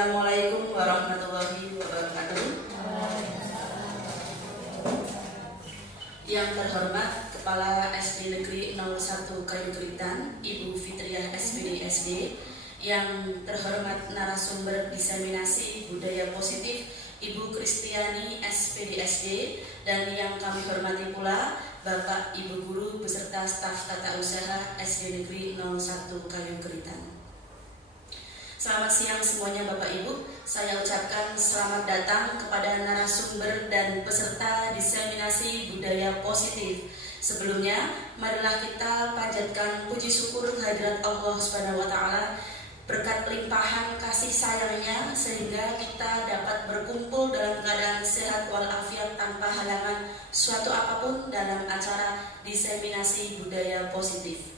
Assalamualaikum warahmatullahi wabarakatuh. Yang terhormat Kepala SD Negeri 01 Kayu Geritan, Ibu Fitriah SPD SD. Yang terhormat narasumber diseminasi budaya positif, Ibu Kristiani SPD SD. Dan yang kami hormati pula Bapak Ibu Guru beserta staf tata usaha SD Negeri 01 Kayu Geritan. Selamat siang semuanya Bapak Ibu. Saya ucapkan selamat datang kepada narasumber dan peserta diseminasi budaya positif. Sebelumnya, marilah kita panjatkan puji syukur kehadirat Allah Subhanahu wa taala berkat limpahan kasih sayangnya sehingga kita dapat berkumpul dalam keadaan sehat walafiat tanpa halangan suatu apapun dalam acara diseminasi budaya positif.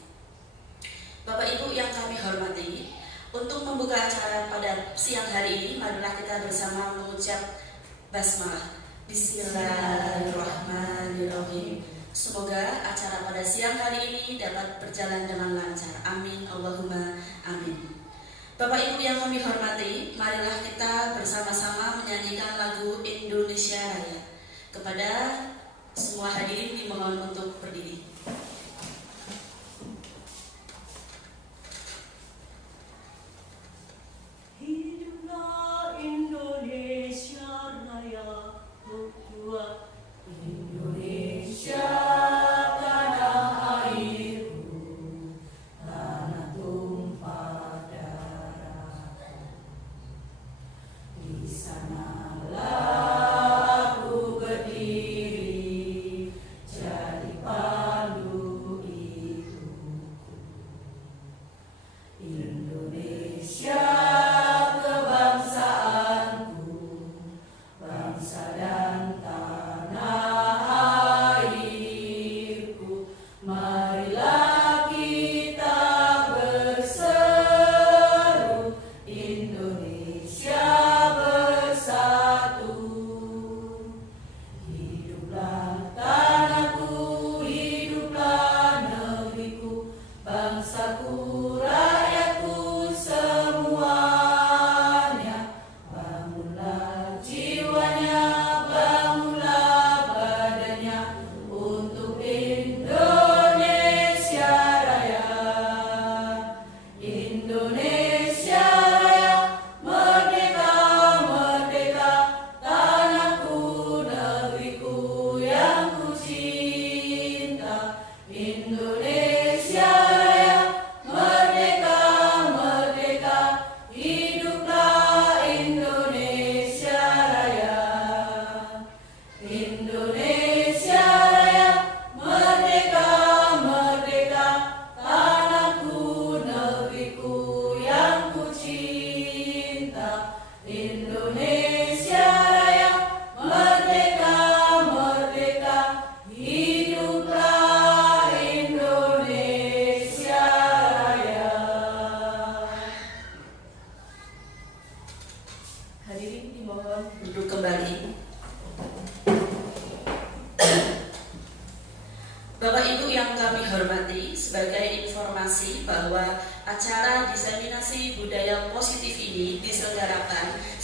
Bapak Ibu yang kami hormati, untuk membuka acara pada siang hari ini, marilah kita bersama mengucap basmalah. Bismillahirrahmanirrahim. Semoga acara pada siang hari ini dapat berjalan dengan lancar. Amin. Allahumma amin. Bapak Ibu yang kami hormati, marilah kita bersama-sama menyanyikan lagu Indonesia Raya. Kepada semua hadirin dimohon untuk berdiri. Hiduplah Indonesia Raya, berjuang Indonesia tanah airku, tanah tumpah darahku. Di sanalah aku berdiri, jadi pandu hidupku. Indonesia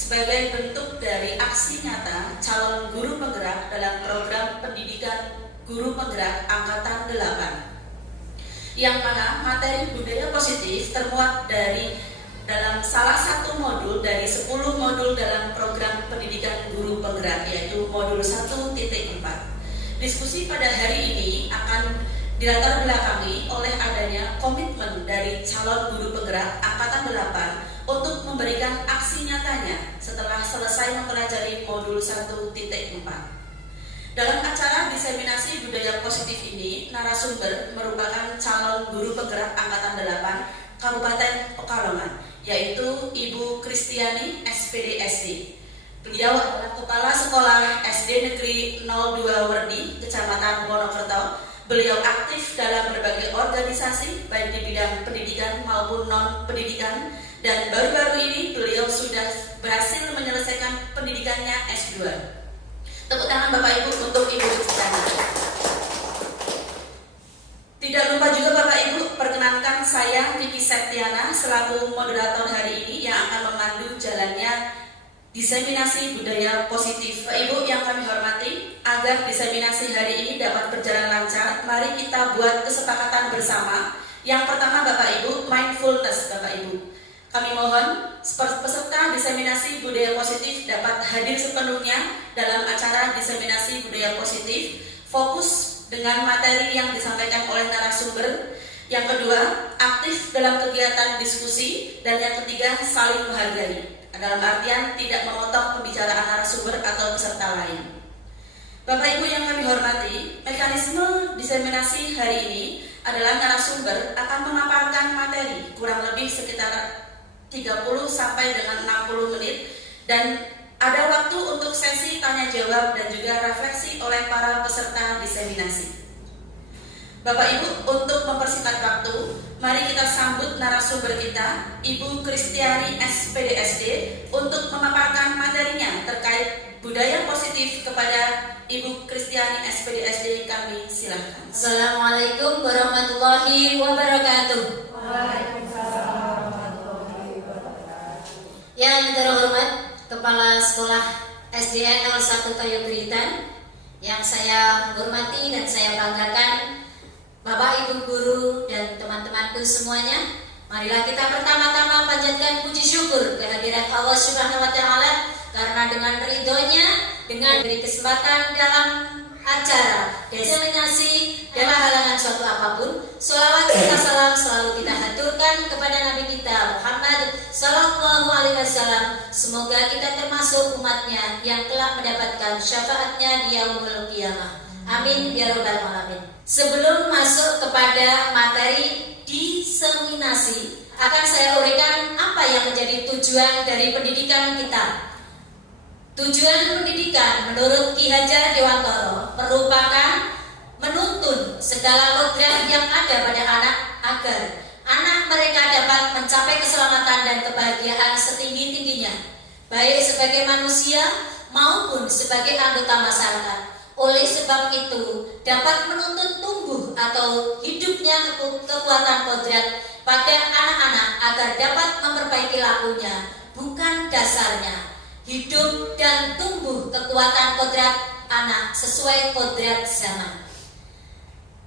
sebagai bentuk dari aksi nyata calon guru penggerak dalam program pendidikan guru penggerak angkatan 8, yang mana materi budaya positif termuat dalam salah satu modul dari 10 modul dalam program pendidikan guru penggerak, yaitu modul 1.4. Diskusi pada hari ini akan dilatar belakangi oleh adanya komitmen dari calon guru penggerak angkatan 8 untuk memberikan aksi nyatanya setelah selesai mempelajari modul 1.4. Dalam acara diseminasi budaya positif ini, narasumber merupakan calon guru penggerak angkatan 8 Kabupaten Pekalongan, yaitu Ibu Kristiani SPD SD. Beliau adalah Kepala Sekolah SD Negeri 02 Werdi, Kecamatan Wonokerto. Beliau aktif dalam berbagai organisasi, baik di bidang pendidikan maupun non-pendidikan. Dan baru-baru ini beliau sudah berhasil menyelesaikan pendidikannya S2. Tepuk tangan Bapak Ibu untuk Ibu Kristiani. Tidak lupa juga Bapak Ibu, perkenankan saya Vicky Septiana selaku moderator hari ini yang akan memandu jalannya diseminasi budaya positif. Bapak Ibu yang kami hormati, agar diseminasi hari ini dapat berjalan lancar, mari kita buat kesepakatan bersama. Yang pertama Bapak Ibu, mindfulness Bapak Ibu. Kami mohon peserta diseminasi budaya positif dapat hadir sepenuhnya dalam acara diseminasi budaya positif, fokus dengan materi yang disampaikan oleh narasumber. Yang kedua, aktif dalam kegiatan diskusi. Dan yang ketiga, saling menghargai. Dalam artian tidak memotong pembicaraan narasumber atau peserta lain. Bapak Ibu yang kami hormati, mekanisme diseminasi hari ini adalah narasumber akan memaparkan materi kurang lebih sekitar 30 sampai dengan 60 menit, dan ada waktu untuk sesi tanya jawab dan juga refleksi oleh para peserta diseminasi. Bapak Ibu, untuk mempersingkat waktu, mari kita sambut narasumber kita, Ibu Kristiani SPDSD, untuk memaparkan materinya terkait budaya positif. Kepada Ibu Kristiani SPDSD kami silakan. Assalamualaikum warahmatullahi wabarakatuh. Waalaikumsalam. Yang terhormat Kepala Sekolah SDN 01 Kayu Geritan, yang saya hormati dan saya banggakan, Bapak Ibu guru dan teman-temanku semuanya, marilah kita pertama-tama panjatkan puji syukur kehadirat Allah Subhanahu wa Ta'ala, karena dengan ridhonya, dengan beri kesempatan dalam acara diseminasi dalam halangan suatu apapun, sholawat serta salam selalu kita haturkan kepada Nabi kita Muhammad Sallallahu Alaihi Wasallam. Semoga kita termasuk umatnya yang telah mendapatkan syafaatnya di yaumul qiyamah. Amin ya rabbal alamin. Sebelum masuk kepada materi diseminasi, akan saya uraikan apa yang menjadi tujuan dari pendidikan kita. Tujuan pendidikan menurut Ki Hajar Dewantara merupakan menuntun segala program yang ada pada anak agar anak mereka dapat mencapai keselamatan dan kebahagiaan setinggi-tingginya, baik sebagai manusia maupun sebagai anggota masyarakat. Oleh sebab itu, dapat menuntun tumbuh atau hidupnya kekuatan kodrat pada anak-anak agar dapat memperbaiki lakunya, bukan dasarnya. Hidup dan tumbuh kekuatan kodrat anak sesuai kodrat zaman.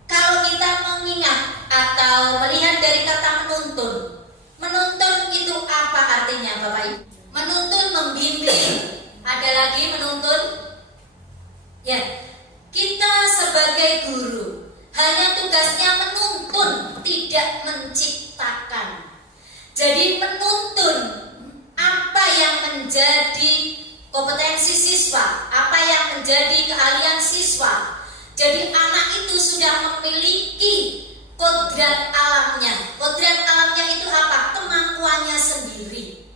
Kalau kita mengingat atau melihat dari kata menuntun, menuntun itu apa artinya Bapak Ibu? Menuntun, membimbing. Ada lagi menuntun. Ya, kita sebagai guru hanya tugasnya menuntun, tidak menciptakan. Jadi menuntun apa yang menjadi kompetensi siswa, apa yang menjadi keahlian siswa. Jadi anak itu sudah memiliki kodrat alamnya. Kodrat alamnya itu apa? Kemampuannya sendiri.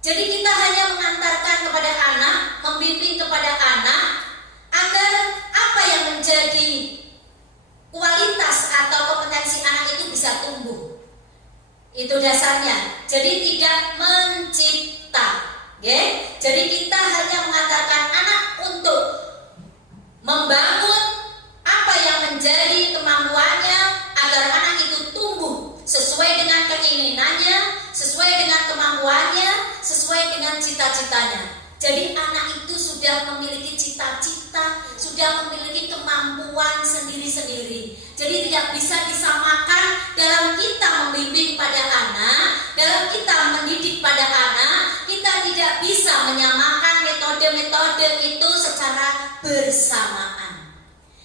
Jadi kita hanya mengantarkan kepada anak, membimbing kepada anak agar apa yang menjadi kualitas atau kompetensi anak itu bisa tumbuh. Itu dasarnya. Jadi tidak mencipta. Okay? Jadi kita hanya mengantarkan anak untuk membangun apa yang menjadi kemampuannya agar anak itu tumbuh sesuai dengan keinginannya, sesuai dengan kemampuannya, sesuai dengan cita-citanya. Jadi anak itu sudah memiliki cita-cita, sudah memiliki kemampuan sendiri-sendiri. Jadi tidak bisa disamakan dalam kita membimbing pada anak, dalam kita mendidik pada anak. Kita tidak bisa menyamakan metode-metode itu secara bersamaan.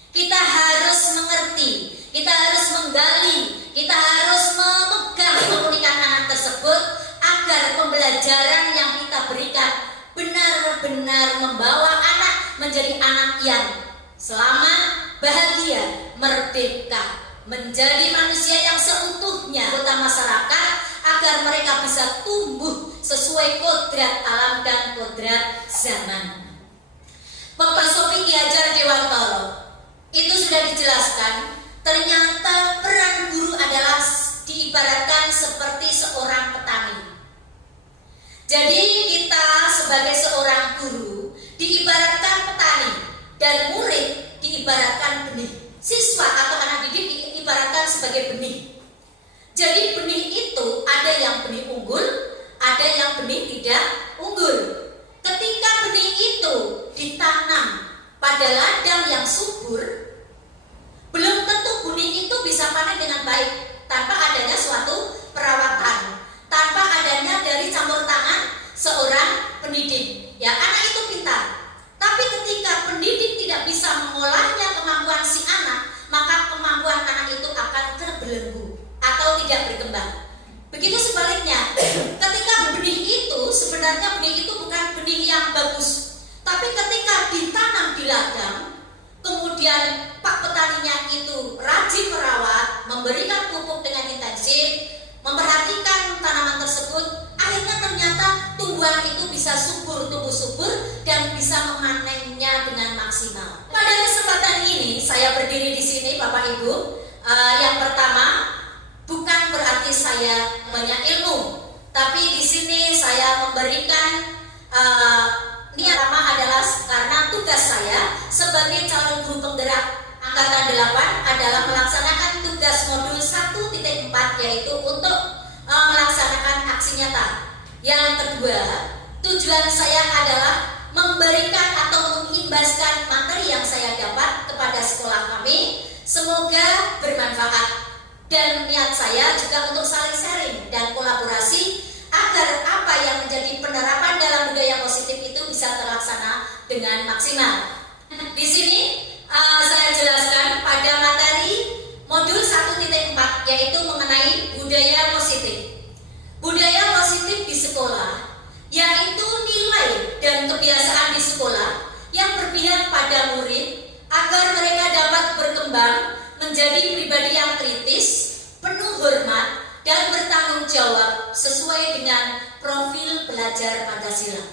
Kita harus mengerti, kita harus menggali, kita harus memegang keunikan anak tersebut agar pembelajaran yang kita berikan benar-benar membawa anak menjadi anak yang selamat, bahagia, merdeka, menjadi manusia yang seutuhnya anggota masyarakat agar mereka bisa tumbuh sesuai kodrat alam dan kodrat zaman. Filosofi Ki Hajar Dewantara itu sudah dijelaskan, ternyata peran guru adalah diibaratkan seperti seorang petani. Jadi kita sebagai seorang guru diibaratkan petani dan murid diibaratkan benih. Siswa atau anak didik diibaratkan sebagai benih. Jadi benih itu ada yang benih unggul, ada yang benih tidak unggul. ada ladang yang subur, belum tentu benih itu bisa panen dengan baik tanpa adanya suatu perawatan, tanpa adanya dari campur tangan seorang pendidik. Ya, anak itu pintar, tapi ketika pendidik tidak bisa mengolahnya kemampuan si anak, maka kemampuan anak itu akan terbelenggu atau tidak berkembang. Begitu sebaliknya, ketika benih itu sebenarnya benih itu bukan benih yang bagus, tapi ketika ditanam di ladang, kemudian pak petaninya itu rajin merawat, memberikan pupuk dengan intensif, memperhatikan tanaman tersebut, akhirnya ternyata tumbuhan itu bisa tumbuh subur dan bisa memanennya dengan maksimal. Pada kesempatan ini saya berdiri di sini, Bapak Ibu. Yang pertama, bukan berarti saya banyak ilmu, tapi di sini saya memberikan niat pertama adalah karena tugas saya sebagai calon guru penggerak Angkatan 8 adalah melaksanakan tugas modul 1.4, yaitu untuk melaksanakan aksi nyata. Yang kedua, tujuan saya adalah memberikan atau mengimbaskan materi yang saya dapat kepada sekolah kami, semoga bermanfaat. Dan niat saya juga untuk saling sharing dan kolaborasi agar apa yang menjadi penerapan dalam budaya positif itu bisa terlaksana dengan maksimal. Di sini saya jelaskan pada materi modul 1.4, yaitu mengenai budaya positif. Budaya positif di sekolah yaitu nilai dan kebiasaan di sekolah yang berpihak pada murid agar mereka dapat berkembang menjadi pribadi yang kritis, penuh hormat, dan bertanggung jawab sesuai dengan profil belajar Pancasila.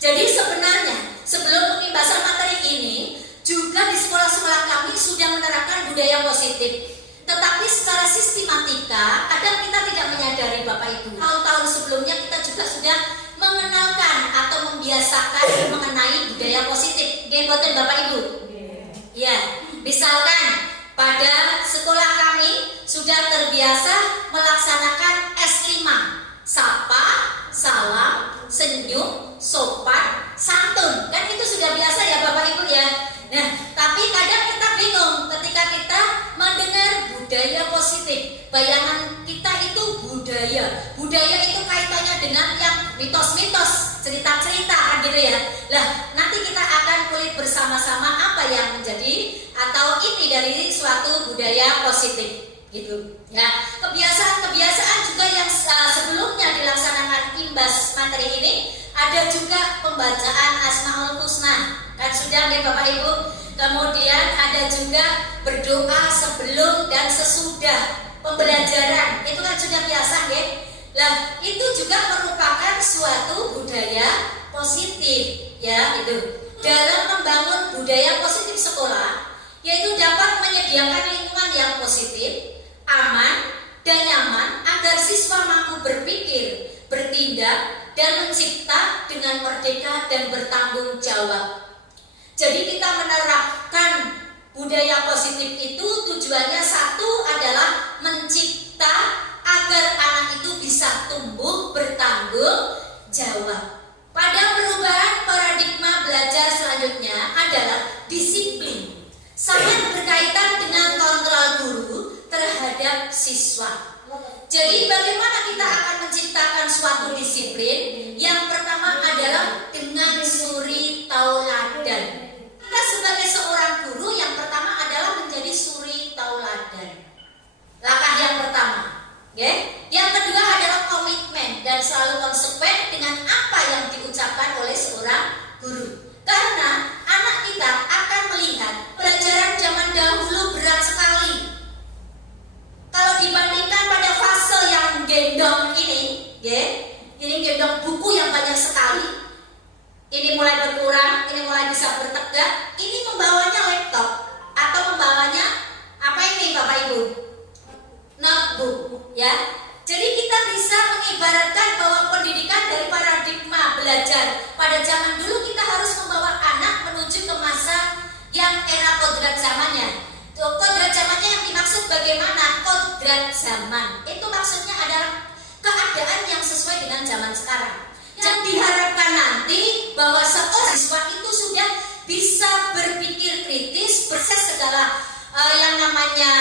Jadi sebenarnya sebelum pembahasan materi ini juga di sekolah-sekolah kami sudah menerapkan budaya positif. Tetapi secara sistematika kadang kita tidak menyadari, Bapak Ibu. Tahun-tahun sebelumnya kita juga sudah mengenalkan atau membiasakan mengenai budaya positif. Nggih, Bapak Ibu? Ya, misalkan pada sekolah kami sudah terbiasa melaksanakan S5, sapa, salam, senyum, sopan, santun. Kan itu sudah biasa ya Bapak Ibu ya. Nah, tapi kadang kita bingung ketika kita mendengar budaya positif. Bayangan kita itu budaya. Budaya itu kaitannya dengan yang mitos-mitos, cerita-cerita kan gitu ya. Lah, nanti kita akan kulik bersama-sama apa yang menjadi atau inti dari suatu budaya positif gitu. Ya, kebiasaan-kebiasaan juga yang sebelumnya dilaksanakan imbas materi ini ada juga pembacaan Asmaul Husna. Kan sudah nih Bapak Ibu. Kemudian ada juga berdoa sebelum dan sesudah pembelajaran. Itu kan sudah biasa ya. Lah, itu juga merupakan suatu budaya positif ya gitu. Dalam membangun budaya positif sekolah, yaitu dapat menyediakan lingkungan yang positif, aman, dan nyaman agar siswa mampu berpikir, bertindak, dan mencipta dengan merdeka dan bertanggung jawab. Jadi kita menerapkan budaya positif itu tujuannya satu adalah mencipta agar anak itu bisa tumbuh bertanggung jawab. Pada perubahan paradigma belajar selanjutnya adalah disiplin. Sangat berkaitan dengan kontrol guru terhadap siswa. Jadi bagaimana kita akan menciptakan suatu disiplin? Yang pertama adalah dengan suri tauladan. Kita sebagai seorang guru yang pertama adalah menjadi suri tauladan. Langkah yang pertama, okay? Yang kedua adalah komitmen dan selalu konsekuen dengan apa yang diucapkan oleh seorang guru. Karena anak kita akan melihat pelajaran zaman dahulu berat sekali. Kalau dibandingkan pada fase yang gendong ini, ini gendong buku yang banyak sekali. Ini mulai berkurang, ini mulai bisa bertegak. Ini membawanya laptop atau membawanya apa ini Bapak Ibu? Notebook, ya. Jadi kita bisa mengibaratkan bahwa pendidikan dari paradigma belajar pada zaman dulu kita harus membawa anak menuju ke masa yang era kodrat zamannya. Kodrat zamannya yang dimaksud bagaimana? Kodrat zaman itu maksudnya adalah keadaan yang sesuai dengan zaman sekarang. Yang diharapkan nanti bahwa seorang siswa itu sudah bisa bisa berpikir kritis, proses segala yang namanya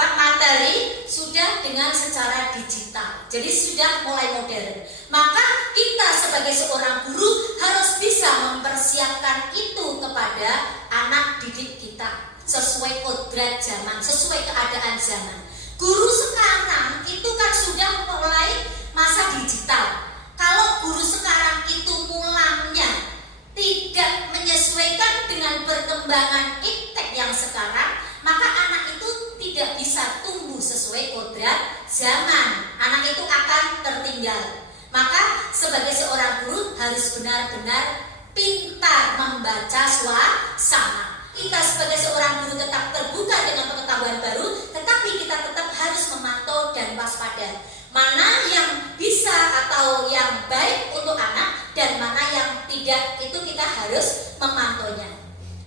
materi sudah dengan secara digital. Jadi sudah mulai modern. Maka kita sebagai seorang guru harus bisa mempersiapkan itu kepada anak didik kita sesuai kodrat zaman, sesuai keadaan zaman. Guru sekarang itu kan sudah mulai masa digital. Kalau guru sekarang itu mulanya tidak menyesuaikan dengan perkembangan iptek yang sekarang, maka anak itu tidak bisa tumbuh sesuai kodrat zaman. Anak itu akan tertinggal. Maka sebagai seorang guru harus benar-benar pintar membaca suasana. Kita sebagai seorang guru tetap terbuka dengan pengetahuan baru, tetapi kita tetap harus memantau dan waspada. Mana yang bisa atau yang baik untuk anak dan mana yang tidak, itu kita harus memantaunya.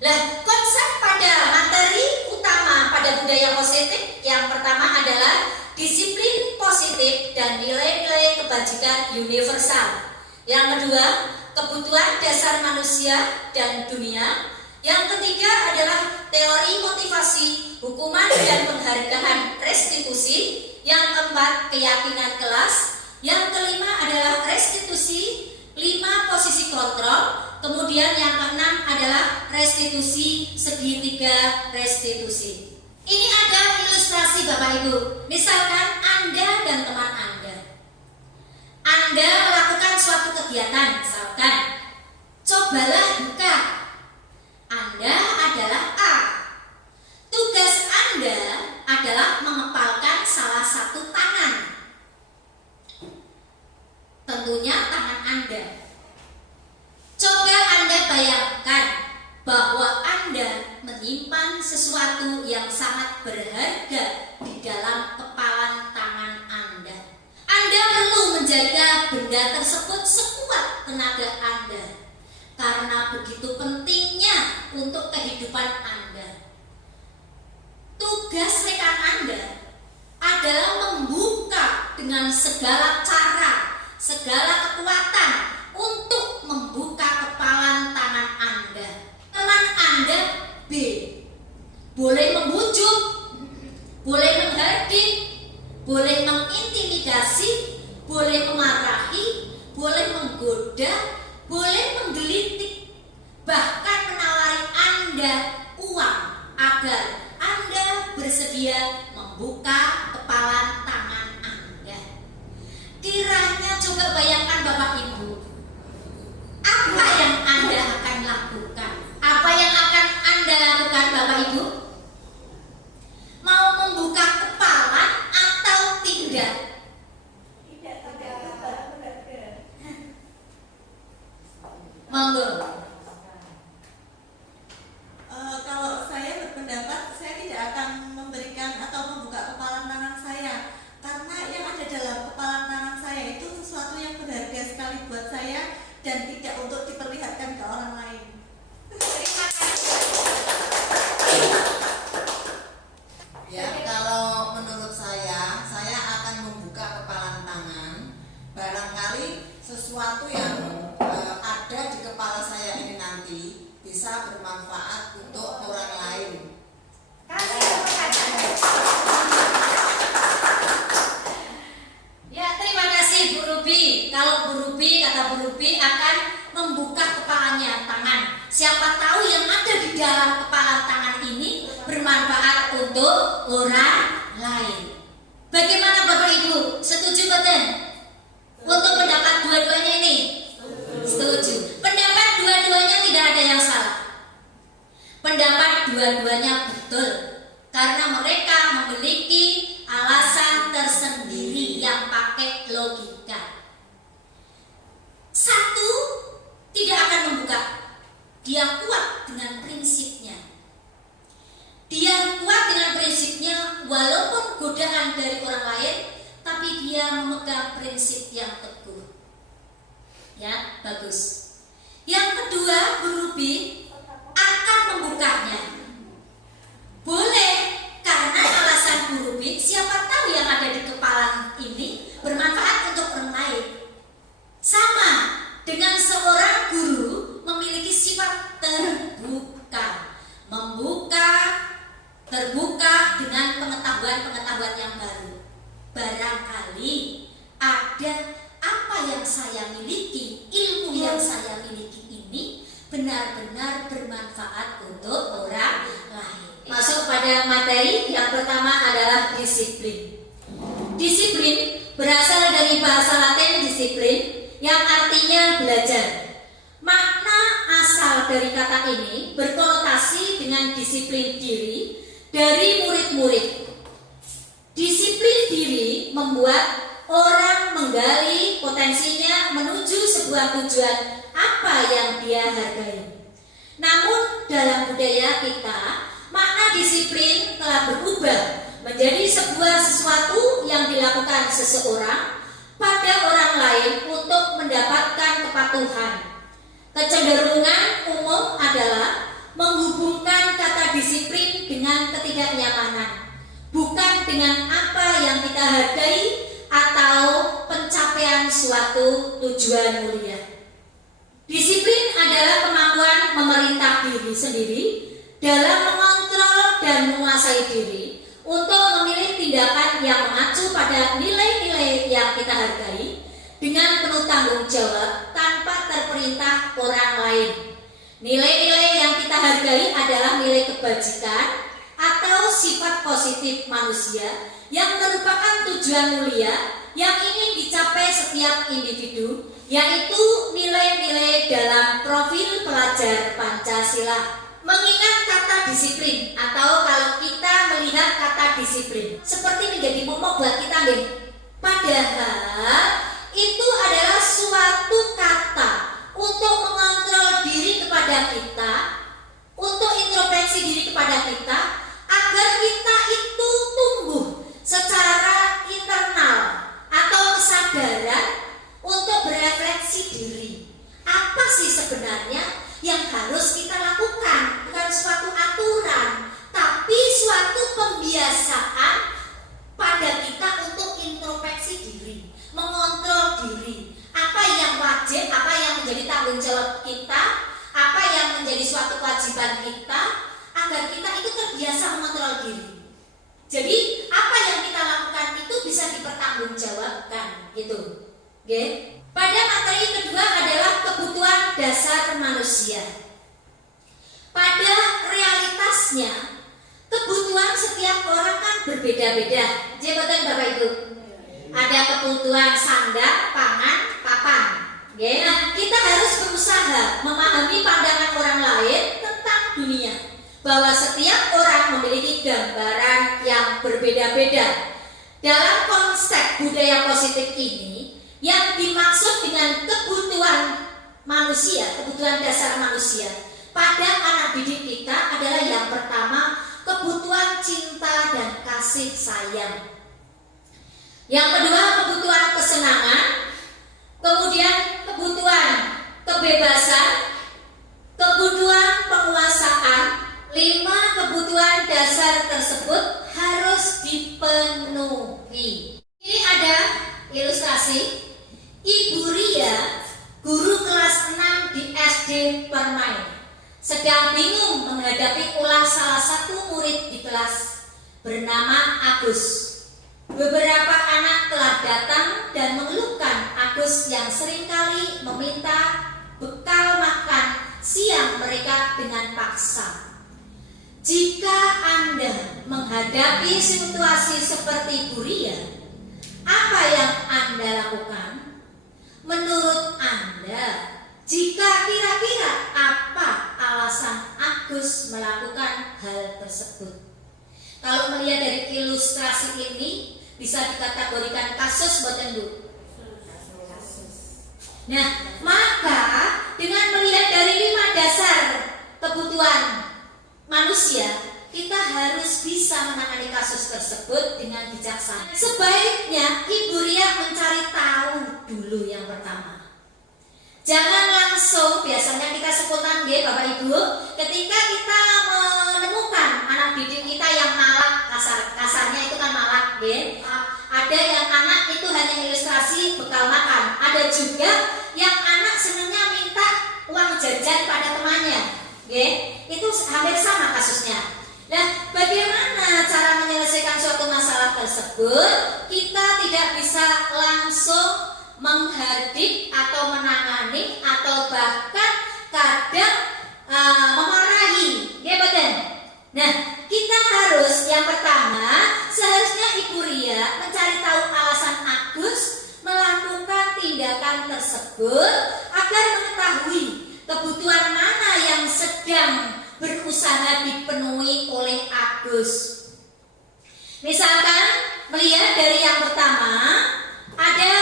Nah, konsep pada materi utama pada budaya positif yang pertama adalah disiplin positif dan nilai-nilai kebajikan universal. Yang kedua, kebutuhan dasar manusia dan dunia. Yang ketiga adalah teori motivasi, hukuman dan penghargaan restitusi. Yang keempat, keyakinan kelas. Yang kelima adalah restitusi, 5 posisi kontrol. Kemudian yang keenam adalah restitusi segitiga restitusi. Ini ada ilustrasi Bapak Ibu. Misalkan Anda dan teman Anda melakukan suatu kegiatan, misalkan cobalah buka. Anda adalah A. Tugas Anda adalah mengepalkan salah satu tangan. Tentunya tangan Anda. Coba Anda bayangkan bahwa Anda menyimpan sesuatu yang sangat berharga di dalam kepalan tangan Anda. Anda perlu menjaga benda tersebut sekuat tenaga Anda, karena begitu pentingnya untuk kehidupan Anda. Tugas rekan Anda adalah membuka dengan segala cara, segala kekuatan untuk membuka kepalan tangan Anda. Teman Anda B boleh membujuk, boleh menghardik, boleh mengintimidasi, boleh memarahi, boleh menggoda, boleh menggelitik, bahkan menawari Anda uang agar Anda bersedia membuka kepalan tangan Anda. Kiranya coba bayangkan Bapak Ibu, apa yang Anda akan lakukan? Apa yang akan Anda lakukan Bapak Ibu? Mau membuka kepalan atau tidak? Tidak tergantung. Monggo. Kalau saya berpendapat, saya tidak akan memberikan atau membuka kepalan tangan saya, karena yang ada dalam kepalan tangan saya itu sesuatu yang berharga sekali buat saya dan tidak untuk diperlihatkan ke orang lain. Terima kasih. Ya, kalau menurut saya akan membuka kepalan tangan. Barangkali sesuatu yang ada di kepala saya ini nanti bisa bermanfaat untuk orang lain. Kasih tepuk tangan. Ya, terima kasih Bu Ruby. Kalau Bu Ruby, kata Bu Ruby akan membuka kepalanya tangan. Siapa tahu yang ada di dalam kepala tangan ini bermanfaat untuk orang lain. Bagaimana Bapak Ibu? Setuju betul? Untuk pendapat dua-duanya ini? Setuju. Pendapat dua-duanya tidak ada yang salah. Pendapat dua-duanya betul, karena mereka memiliki alasan tersendiri yang pakai logika. Satu tidak akan membuka, dia kuat dengan prinsipnya. Dia kuat dengan prinsipnya walaupun godaan dari orang lain, tapi dia memegang prinsip yang teguh. Ya, bagus. Yang kedua, Bu Ruby akan membukanya. Boleh, karena alasan Bu Ruby, siapa tahu yang ada di kepala ini bermanfaat untuk orang lain. Sama dengan seorang guru memiliki sifat terbuka. benar-benar bermanfaat untuk orang lain. Masuk pada materi yang pertama adalah disiplin. Disiplin berasal dari bahasa Latin disiplin yang artinya belajar. Makna asal dari kata ini berkonotasi dengan disiplin diri dari murid-murid. Disiplin diri membuat orang menggali potensinya menuju sebuah tujuan apa yang dia hargai. Namun dalam budaya kita, makna disiplin telah berubah menjadi sebuah sesuatu yang dilakukan seseorang pada orang lain untuk mendapatkan kepatuhan. Kecenderungan umum adalah menghubungkan kata disiplin dengan ketidaknyamanan, bukan dengan apa yang kita hargai atau pencapaian suatu tujuan mulia. Disiplin adalah kemampuan memerintah diri sendiri dalam mengontrol dan menguasai diri untuk memilih tindakan yang mengacu pada nilai-nilai yang kita hargai dengan penuh tanggung jawab tanpa terperintah orang lain. Nilai-nilai yang kita hargai adalah nilai kebajikan atau sifat positif manusia yang merupakan tujuan mulia yang ingin dicapai setiap individu, yaitu nilai-nilai dalam profil pelajar Pancasila. Mengingat kata disiplin atau kalau kita melihat kata disiplin seperti menjadi momok buat kita nih. Padahal itu adalah suatu kata untuk mengontrol diri kepada kita, untuk introspeksi diri kepada kita, agar kita itu tumbuh secara internal atau kesadaran untuk berefleksi diri. Apa sih sebenarnya yang harus kita lakukan? Bukan suatu aturan, tapi suatu pembiasaan pada kita untuk introspeksi diri, mengontrol diri. Apa yang wajib, apa yang menjadi tanggung jawab kita, apa yang menjadi suatu kewajiban kita, agar kita itu terbiasa mengontrol diri. Jadi apa yang kita lakukan itu bisa dipertanggungjawabkan, gitu. Oke? Pada materi kedua adalah kebutuhan dasar manusia. Pada realitasnya, kebutuhan setiap orang kan berbeda-beda. Jabatan Bapak Ibu. Ada kebutuhan sandang, pangan, papan. Nah, kita harus berusaha memahami pandangan orang lain tentang dunia, bahwa setiap orang memiliki gambaran yang berbeda-beda. Dalam konsep budaya positif ini, yang dimaksud dengan kebutuhan manusia, kebutuhan dasar manusia pada anak didik kita adalah yang pertama, kebutuhan cinta dan kasih sayang. Yang kedua, kebutuhan kesenangan. Kemudian kebutuhan kebebasan, kebutuhan penguasaan. 5 kebutuhan dasar tersebut harus dipenuhi. Ini ada ilustrasi Ibu Ria, guru kelas 6 di SD Permai, sedang bingung menghadapi ulah salah satu murid di kelas bernama Agus. Beberapa anak telah datang dan mengeluhkan Agus yang seringkali meminta bekal makan siang mereka dengan paksa. Jika Anda menghadapi situasi seperti Bu Ria, apa yang Anda lakukan? Menurut Anda, jika kira-kira apa alasan Agus melakukan hal tersebut? Kalau melihat dari ilustrasi ini, bisa dikategorikan kasus buat Ibu. Nah, maka dengan melihat dari 5 dasar kebutuhan manusia, kita harus bisa menangani kasus tersebut dengan bijaksana. Sebaiknya Ibu Ria mencari tahu dulu yang pertama. Jangan langsung, biasanya kita spontan ya Bapak Ibu, ketika kita menemukan anak didik kita yang malak, kasarnya itu kan malak ya. Ada yang anak itu hanya ilustrasi bekal makan, ada juga yang anak senangnya minta uang jajan pada temannya ya. Itu hampir sama kasusnya. Nah, bagaimana cara menyelesaikan suatu masalah tersebut? Kita tidak bisa langsung menghardik atau menangani, atau bahkan kadang memarahi, ya betul. Nah, kita harus yang pertama seharusnya Ibu Ria mencari tahu alasan Agus melakukan tindakan tersebut agar mengetahui kebutuhan mana yang sedang berusaha dipenuhi oleh Agus. Misalkan melihat dari yang pertama, ada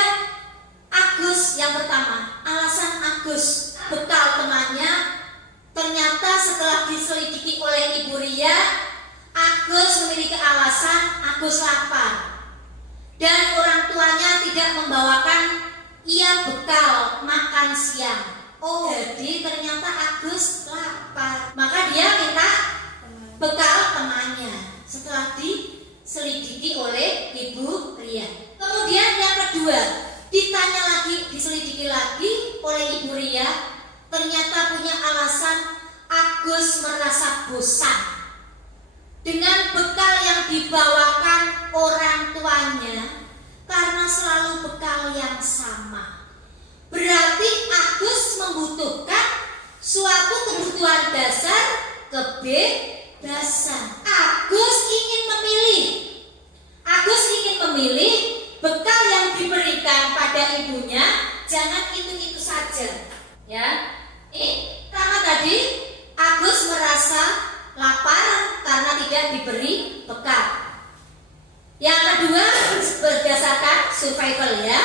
Agus yang pertama, alasan Agus bekal temannya. Ternyata setelah diselidiki oleh Ibu Ria, Agus memiliki alasan Agus lapar dan orang tuanya tidak membawakan ia bekal makan siang. Oh, jadi ternyata Agus lapar, maka dia minta bekal temannya setelah diselidiki oleh Ibu Ria. Kemudian yang kedua, ditanya lagi, diselidiki lagi oleh Ibu Ria, ternyata punya alasan Agus merasa bosan dengan bekal yang dibawakan orang tuanya karena selalu bekal yang sama. Berarti Agus membutuhkan suatu kebutuhan dasar kebebasan. Agus ingin memilih bekal yang diberikan pada ibunya, jangan itu-itu saja. Ya, karena tadi Agus merasa lapar karena tidak diberi bekal. Yang kedua berdasarkan survival ya.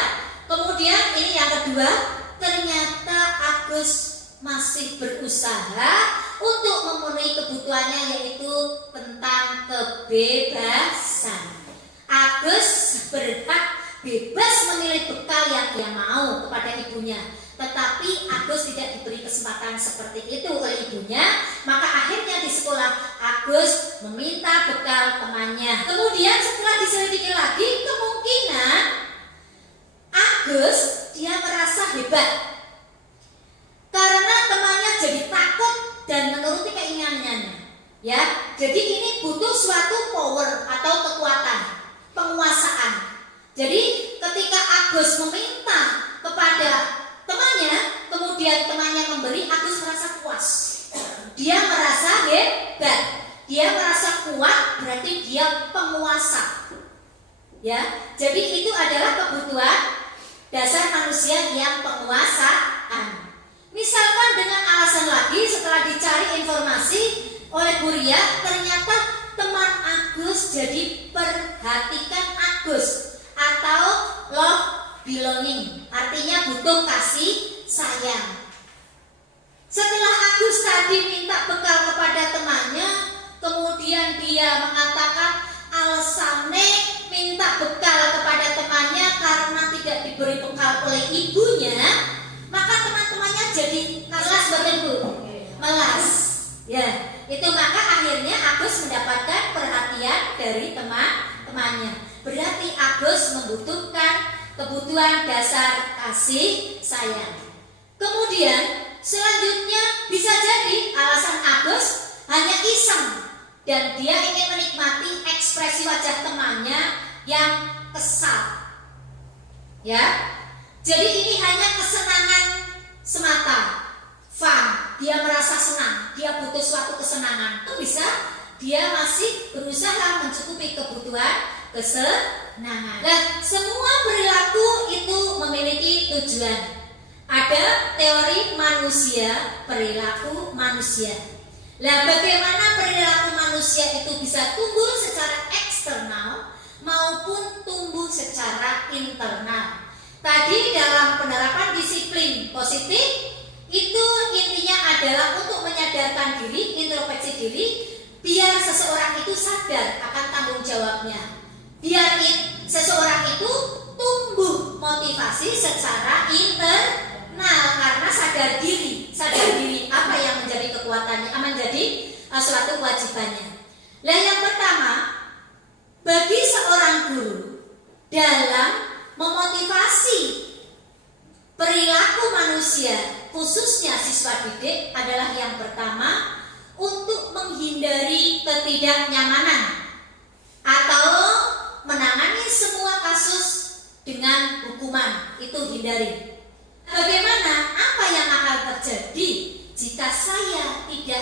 Kemudian ini yang kedua, ternyata Agus masih berusaha untuk memenuhi kebutuhannya, yaitu tentang kebebasan. Agus berhak bebas memilih bekal yang dia mau kepada ibunya, tetapi Agus tidak diberi kesempatan seperti itu oleh ibunya, maka akhirnya di sekolah Agus meminta bekal temannya. Kemudian setelah diselidiki lagi, kemungkinan Agus dia merasa hebat karena temannya jadi takut dan menuruti keinginannya. Ya, jadi ini butuh suatu power atau kekuatan, penguasaan. Jadi ketika Agus meminta kepada temannya, kemudian temannya memberi, Agus merasa puas. Dia merasa hebat, dia merasa kuat, berarti dia penguasa. Ya, jadi itu adalah kebutuhan dasar manusia yang penguasaan. Misalkan dengan alasan lagi, setelah dicari informasi oleh Bu Ria, ternyata teman Agus jadi perhatikan Agus atau love belonging, artinya butuh kasih sayang. Setelah Agus tadi minta bekal kepada temannya, kemudian dia mengatakan alasannya minta bekal kepada temannya karena tidak diberi bekal oleh ibunya, maka teman-temannya jadi melas, Bapak Ibu, melas. Ya, itu maka akhirnya Agus mendapatkan perhatian dari teman-temannya. Berarti Agus membutuhkan kebutuhan dasar kasih sayang. Kemudian selanjutnya bisa jadi alasan Agus hanya iseng dan dia ingin menikmati ekspresi wajah temannya yang kesal. Ya, jadi ini hanya kesenangan semata, fun. Dia merasa senang, dia butuh suatu kesenangan. Itu bisa dia masih berusaha mencukupi kebutuhan kesenangan. Nah, semua perilaku itu memiliki tujuan. Ada teori manusia, perilaku manusia. Nah, bagaimana perilaku manusia itu bisa tumbuh secara eksternal maupun tumbuh secara internal. Tadi dalam penerapan disiplin positif itu intinya adalah untuk menyadarkan diri, introspeksi diri, biar seseorang itu sadar akan tanggung jawabnya. Biar seseorang itu tumbuh motivasi secara internal karena sadar diri apa yang menjadi kekuatannya, menjadi suatu kewajibannya. Nah, yang pertama, bagi seorang guru dalam memotivasi perilaku manusia, khususnya siswa didik, adalah yang pertama untuk menghindari ketidaknyamanan atau menangani semua kasus dengan hukuman. Itu hindari. Bagaimana? Apa yang akan terjadi jika saya tidak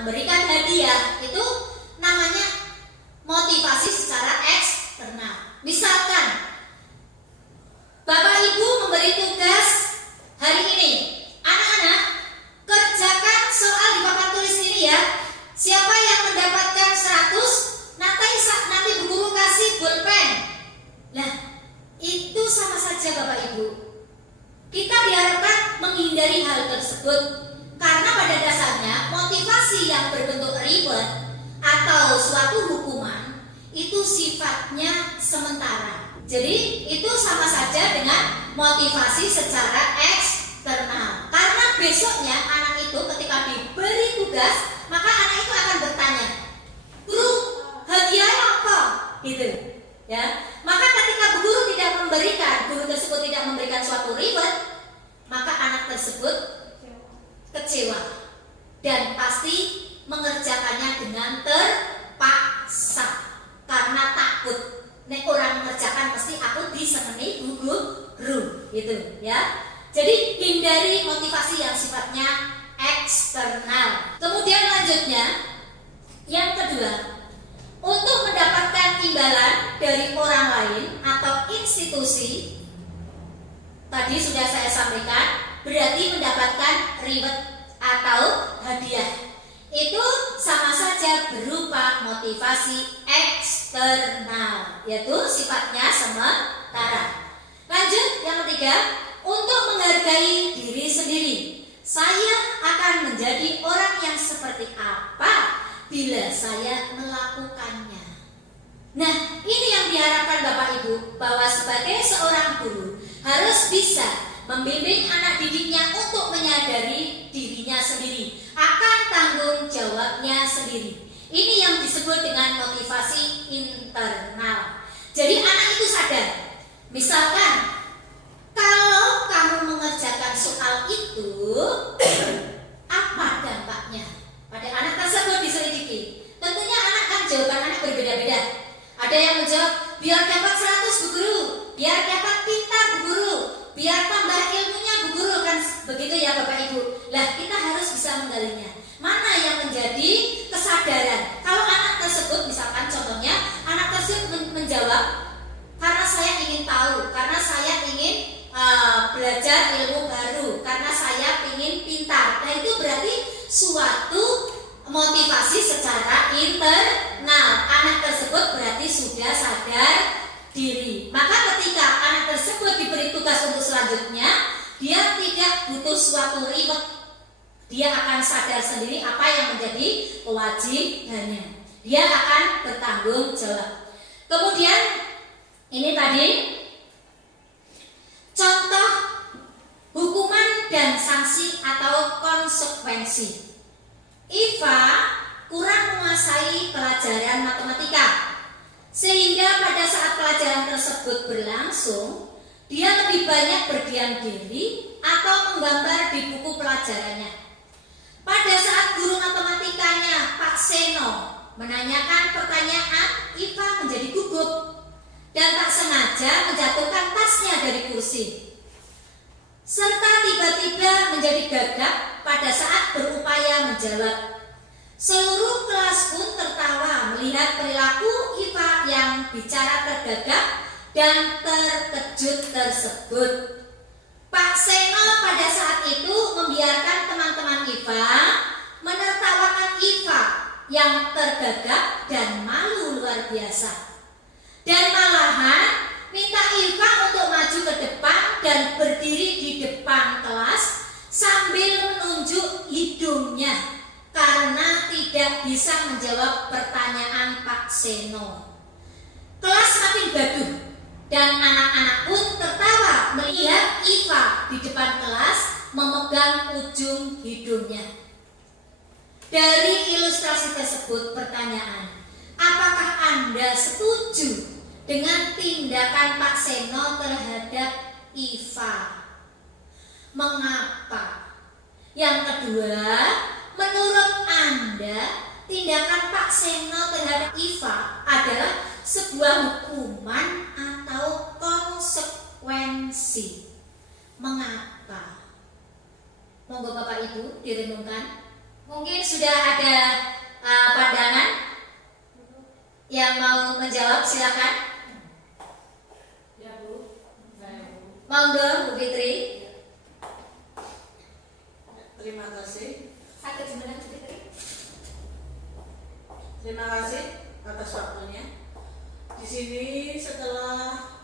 memberikan hadiah itu namanya motivasi secara eksternal. Misalkan Bapak Ibu memberi tugas hari ini, anak-anak kerjakan soal di papan tulis ini ya. Siapa yang mendapatkan 100, nanti Bu Guru kasih pulpen. Nah, itu sama saja Bapak Ibu. Kita diharapkan menghindari hal tersebut karena pada dasarnya motivasi yang berbentuk reward atau suatu hukuman itu sifatnya sementara. Jadi itu sama saja dengan motivasi secara eksternal. Karena besoknya anak itu ketika diberi tugas, maka anak itu akan bertanya, "Guru, hadiahnya apa?" Gitu. Ya. Maka ketika guru tersebut tidak memberikan suatu reward, maka anak tersebut kecewa dan pasti mengerjakannya dengan terpaksa karena takut. Nek orang mengerjakan pasti aku diseneni guru, gitu ya. Jadi hindari motivasi yang sifatnya eksternal. Kemudian lanjutnya, yang kedua, untuk mendapatkan imbalan dari orang lain atau institusi, tadi sudah saya sampaikan, berarti mendapatkan reward atau hadiah. Itu sama saja berupa motivasi eksternal, yaitu sifatnya sementara. Lanjut, yang ketiga, untuk menghargai diri sendiri. Saya akan menjadi orang yang seperti apa bila saya melakukannya. Nah, ini yang diharapkan Bapak Ibu, bahwa sebagai seorang guru harus bisa membimbing anak didiknya untuk menyadari dirinya sendiri, akan tanggung jawabnya sendiri. Ini yang disebut dengan motivasi internal. Jadi anak itu sadar, misalkan kalau kamu mengerjakan soal itu, apa dampaknya pada anak tersebut diselidiki. Tentunya anak kan jawaban anak berbeda-beda. Ada yang menjawab, biar dapat 100 Bu Guru, biar dapat pintar Bu Guru, biar tambah ilmunya Bu Guru, kan begitu ya Bapak Ibu. Lah kita harus bisa menggalinya. Mana yang menjadi kesadaran? Kalau anak tersebut, misalkan contohnya, anak tersebut menjawab, karena saya ingin tahu, karena saya ingin belajar ilmu baru, karena saya ingin pintar. Nah itu berarti suatu motivasi secara internal. Anak tersebut berarti sudah sadar diri. Maka ketika anak tersebut diberi tugas untuk selanjutnya, dia tidak butuh suatu reward. Dia akan sadar sendiri apa yang menjadi kewajibannya. Dia akan bertanggung jawab. Kemudian ini tadi contoh hukuman dan sanksi atau konsekuensi. Iva kurang menguasai pelajaran matematika, sehingga pada saat pelajaran tersebut berlangsung, dia lebih banyak berdiam diri atau menggambar di buku pelajarannya. Pada saat guru matematikanya Pak Seno menanyakan pertanyaan, Iva menjadi gugup dan tak sengaja menjatuhkan tasnya dari kursi, serta tiba-tiba menjadi gagap pada saat berupaya menjawab. Seluruh kelas pun tertawa melihat perilaku Iva yang bicara tergagap dan terkejut tersebut. Pak Seno pada saat itu membiarkan teman-teman Iva menertawakan Iva yang tergagap dan malu luar biasa. Dan malahan minta Iva untuk maju ke depan dan berdiri di depan kelas sambil menunjuk hidungnya karena tidak bisa menjawab pertanyaan Pak Seno. Kelas makin gaduh dan anak-anak pun tertawa melihat Iva di depan kelas memegang ujung hidungnya. Dari ilustrasi tersebut pertanyaan, apakah Anda setuju dengan tindakan Pak Seno terhadap Iva? Mengapa? Yang kedua, menurut Anda tindakan Pak Seno terhadap Iva adalah sebuah hukuman atau konsekuensi? Mengapa? Monggo Bapak Ibu direnungkan. Mungkin sudah ada pandangan yang mau menjawab, silakan. Ya Bu, saya Bu. Monggo Bu Fitri. Terima kasih. Sakit sebenarnya Fitri. Terima kasih atas waktunya. Di sini setelah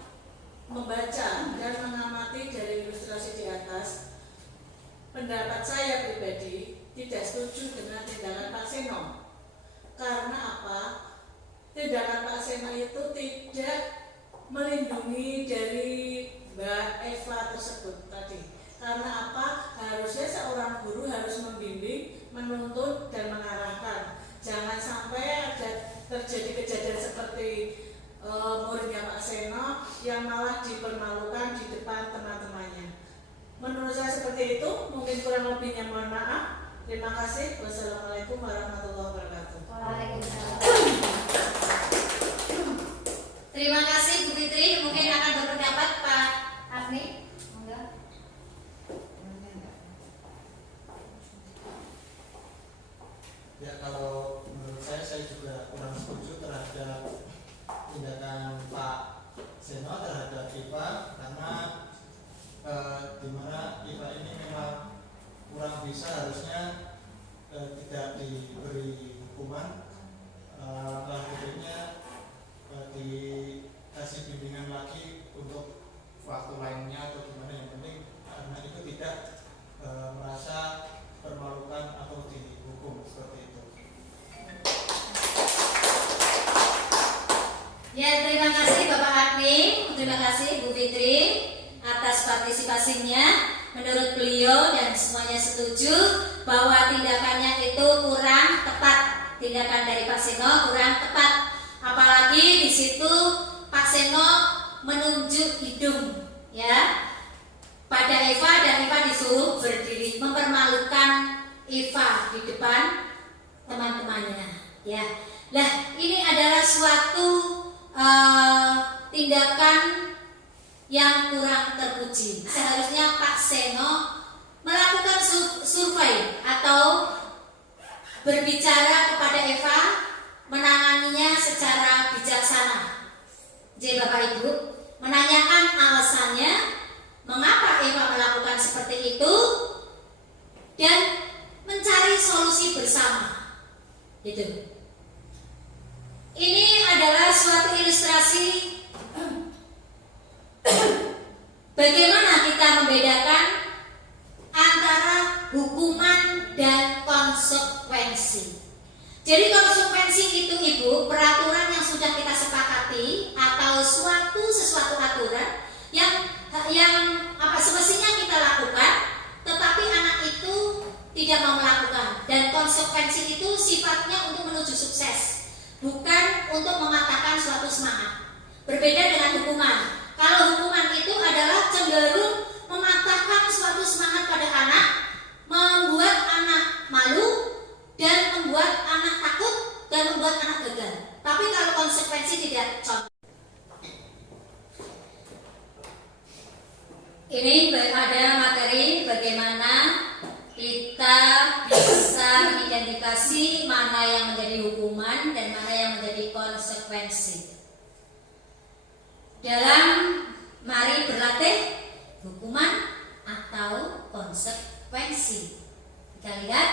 membaca dan mengamati dari ilustrasi di atas, pendapat saya pribadi tidak setuju dengan tindakan Pak Seno. Karena apa? Tindakan Pak Seno itu tidak melindungi dari Mbak Eva tersebut tadi. Karena apa? Harusnya seorang guru harus membimbing, menuntun, dan mengarahkan. Jangan sampai ada terjadi kejadian seperti muridnya Pak Seno yang malah dipermalukan di depan teman-temannya. Menurut saya seperti itu, mungkin kurang lebihnya mohon maaf. Terima kasih. Wassalamualaikum warahmatullahi wabarakatuh. Waalaikumsalam. Terima kasih Bu Fitri. Mungkin akan berpendapat Pak Afni. Enggak. Ya, kalau menurut saya juga kurang setuju terhadap tindakan Pak Seno terhadap Iva, karena dimana Iva ini memang kurang bisa, harusnya tidak diberi hukuman, langkah berikutnya dikasih bimbingan lagi untuk waktu lainnya atau gimana, yang penting karena itu tidak merasa permalukan atau dihukum seperti itu. Ya, terima kasih Bapak Agni, terima kasih Bu Fitri atas partisipasinya. Menurut beliau dan semuanya setuju bahwa tindakannya itu kurang tepat, tindakan dari Pak Seno kurang tepat. Apalagi di situ Pak Seno menunjuk hidung, ya, pada Eva, dan Eva disuruh berdiri, mempermalukan Eva di depan teman-temannya, ya. Nah, ini adalah suatu tindakan yang kurang terpuji. Seharusnya Pak Seno melakukan survei atau berbicara kepada Eva, menanganinya secara bijaksana. Jadi Bapak Ibu menanyakan alasannya mengapa Eva melakukan seperti itu dan mencari solusi bersama. Gitu. Ini adalah suatu ilustrasi bagaimana kita membedakan antara hukuman dan konsekuensi. Jadi konsekuensi itu Ibu, peraturan yang sudah kita sepakati atau sesuatu aturan yang semestinya kita lakukan, tetapi anak itu tidak mau melakukan, dan konsekuensi itu sifatnya untuk menuju sukses, bukan untuk mematahkan suatu semangat. Berbeda dengan hukuman. Kalau hukuman itu adalah cenderung mematahkan suatu semangat pada anak, membuat anak malu dan membuat anak takut dan membuat anak gagal. Tapi kalau konsekuensi tidak, contoh. Ini ada materi bagaimana kita bisa mengidentifikasi mana yang menjadi hukuman dan mana yang menjadi konsekuensi. Dalam mari berlatih hukuman atau konsekuensi. Kita lihat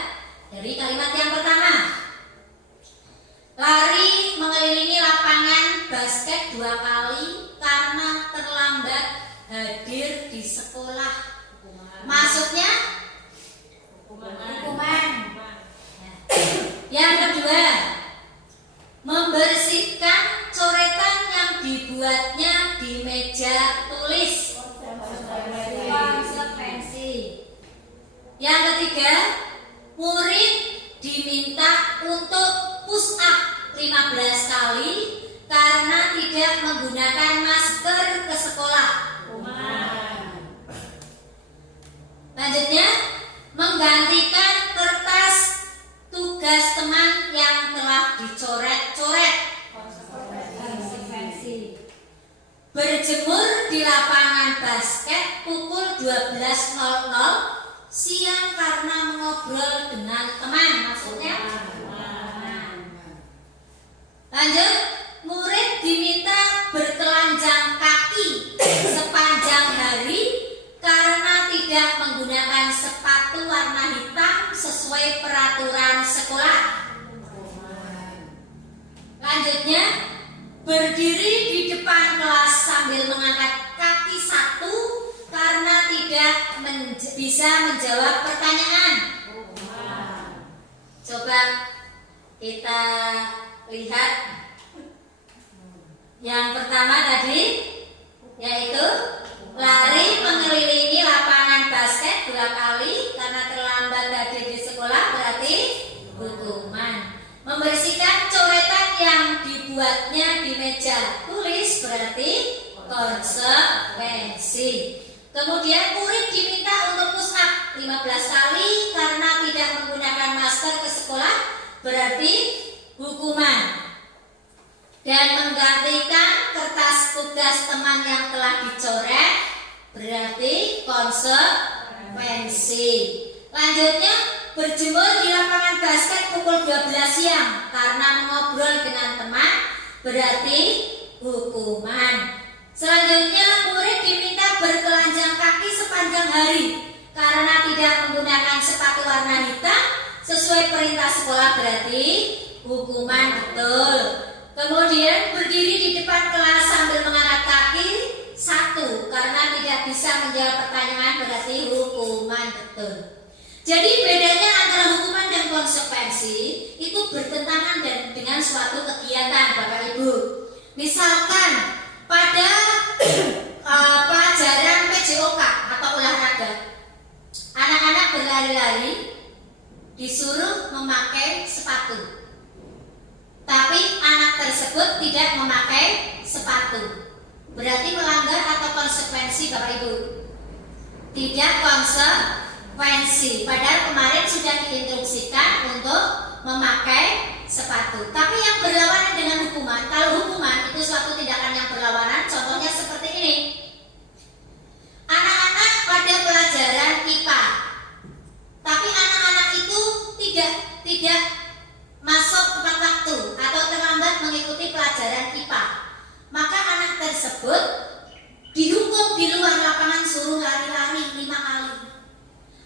dari kalimat yang pertama. Lari mengelilingi lapangan basket 2 kali karena terlambat hadir di sekolah. Maksudnya hukuman. Yang kedua, membersihkan coretan yang dibuatnya di meja tulis. Konsekuensi. Yang ketiga, murid diminta untuk push up 15 kali karena tidak menggunakan masker ke sekolah. Lanjutnya, menggantikan kertas tugas teman yang telah dicoret-coret. Konsekuensi. Berjemur di lapangan basket pukul 12.00 siang karena mengobrol dengan teman. Lanjut, murid diminta bertelanjang kaki sepanjang hari karena tidak menggunakan sepatu warna hitam sesuai peraturan sekolah. Lanjutnya, berdiri di depan kelas sambil mengangkat kaki satu karena tidak bisa menjawab pertanyaan. Coba kita lihat yang pertama tadi, yaitu lari mengelilingi lapangan basket 2 kali karena terlambat hadir di sekolah berarti hukuman. Membersihkan coretan yang dibuatnya di meja tulis berarti konsekuensi. Kemudian murid diminta untuk push up 15 kali karena tidak menggunakan masker ke sekolah berarti hukuman. Dan menggantikan kertas tugas teman yang telah dicoret berarti konsekuensi. Lanjutnya, berjemur di lapangan basket pukul 12 siang karena mengobrol dengan teman berarti hukuman. Selanjutnya, murid diminta bertelanjang kaki sepanjang hari karena tidak menggunakan sepatu warna hitam sesuai perintah sekolah berarti hukuman betul. Kemudian berdiri di depan kelas sambil mengangkat kaki 1 karena tidak bisa menjawab pertanyaan berarti hukuman betul. Jadi bedanya antara hukuman dan konsekuensi itu bertentangan dengan suatu kegiatan Bapak Ibu. Misalkan pada pelajaran PJOK atau olahraga, anak-anak berlari-lari disuruh memakai sepatu. Tapi anak tersebut tidak memakai sepatu. Berarti melanggar atau konsekuensi Bapak Ibu? Tidak konsekuensi. Padahal kemarin sudah diinstruksikan untuk memakai sepatu. Tapi yang berlawanan dengan hukuman, kalau hukuman itu suatu tindakan yang berlawanan, contohnya seperti ini. Anak-anak pada pelajaran IPA, tapi anak-anak itu tidak masuk tepat waktu atau terlambat mengikuti pelajaran IPA, maka anak tersebut dihukum di luar lapangan suruh lari-lari 5 kali.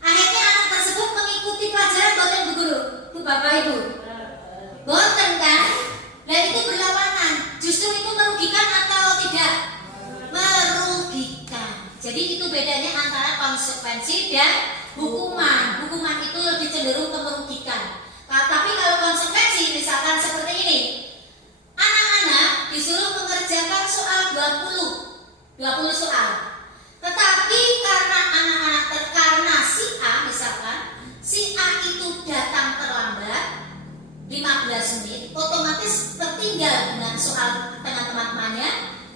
Akhirnya anak tersebut mengikuti pelajaran boten Bu Guru, Bu Bapak Ibu. Boten kan? Dan itu berlawanan. Justru itu merugikan atau tidak? Merugikan. Jadi itu bedanya antara konsekuensi dan hukuman. Hukuman itu lebih cenderung ke merugikan. Tapi kalau konsekuensi misalkan seperti ini, anak-anak disuruh mengerjakan soal 20 soal. Tetapi karena karena si A misalkan, si A itu datang terlambat 15 menit, otomatis tertinggal dengan soal dengan teman-temannya,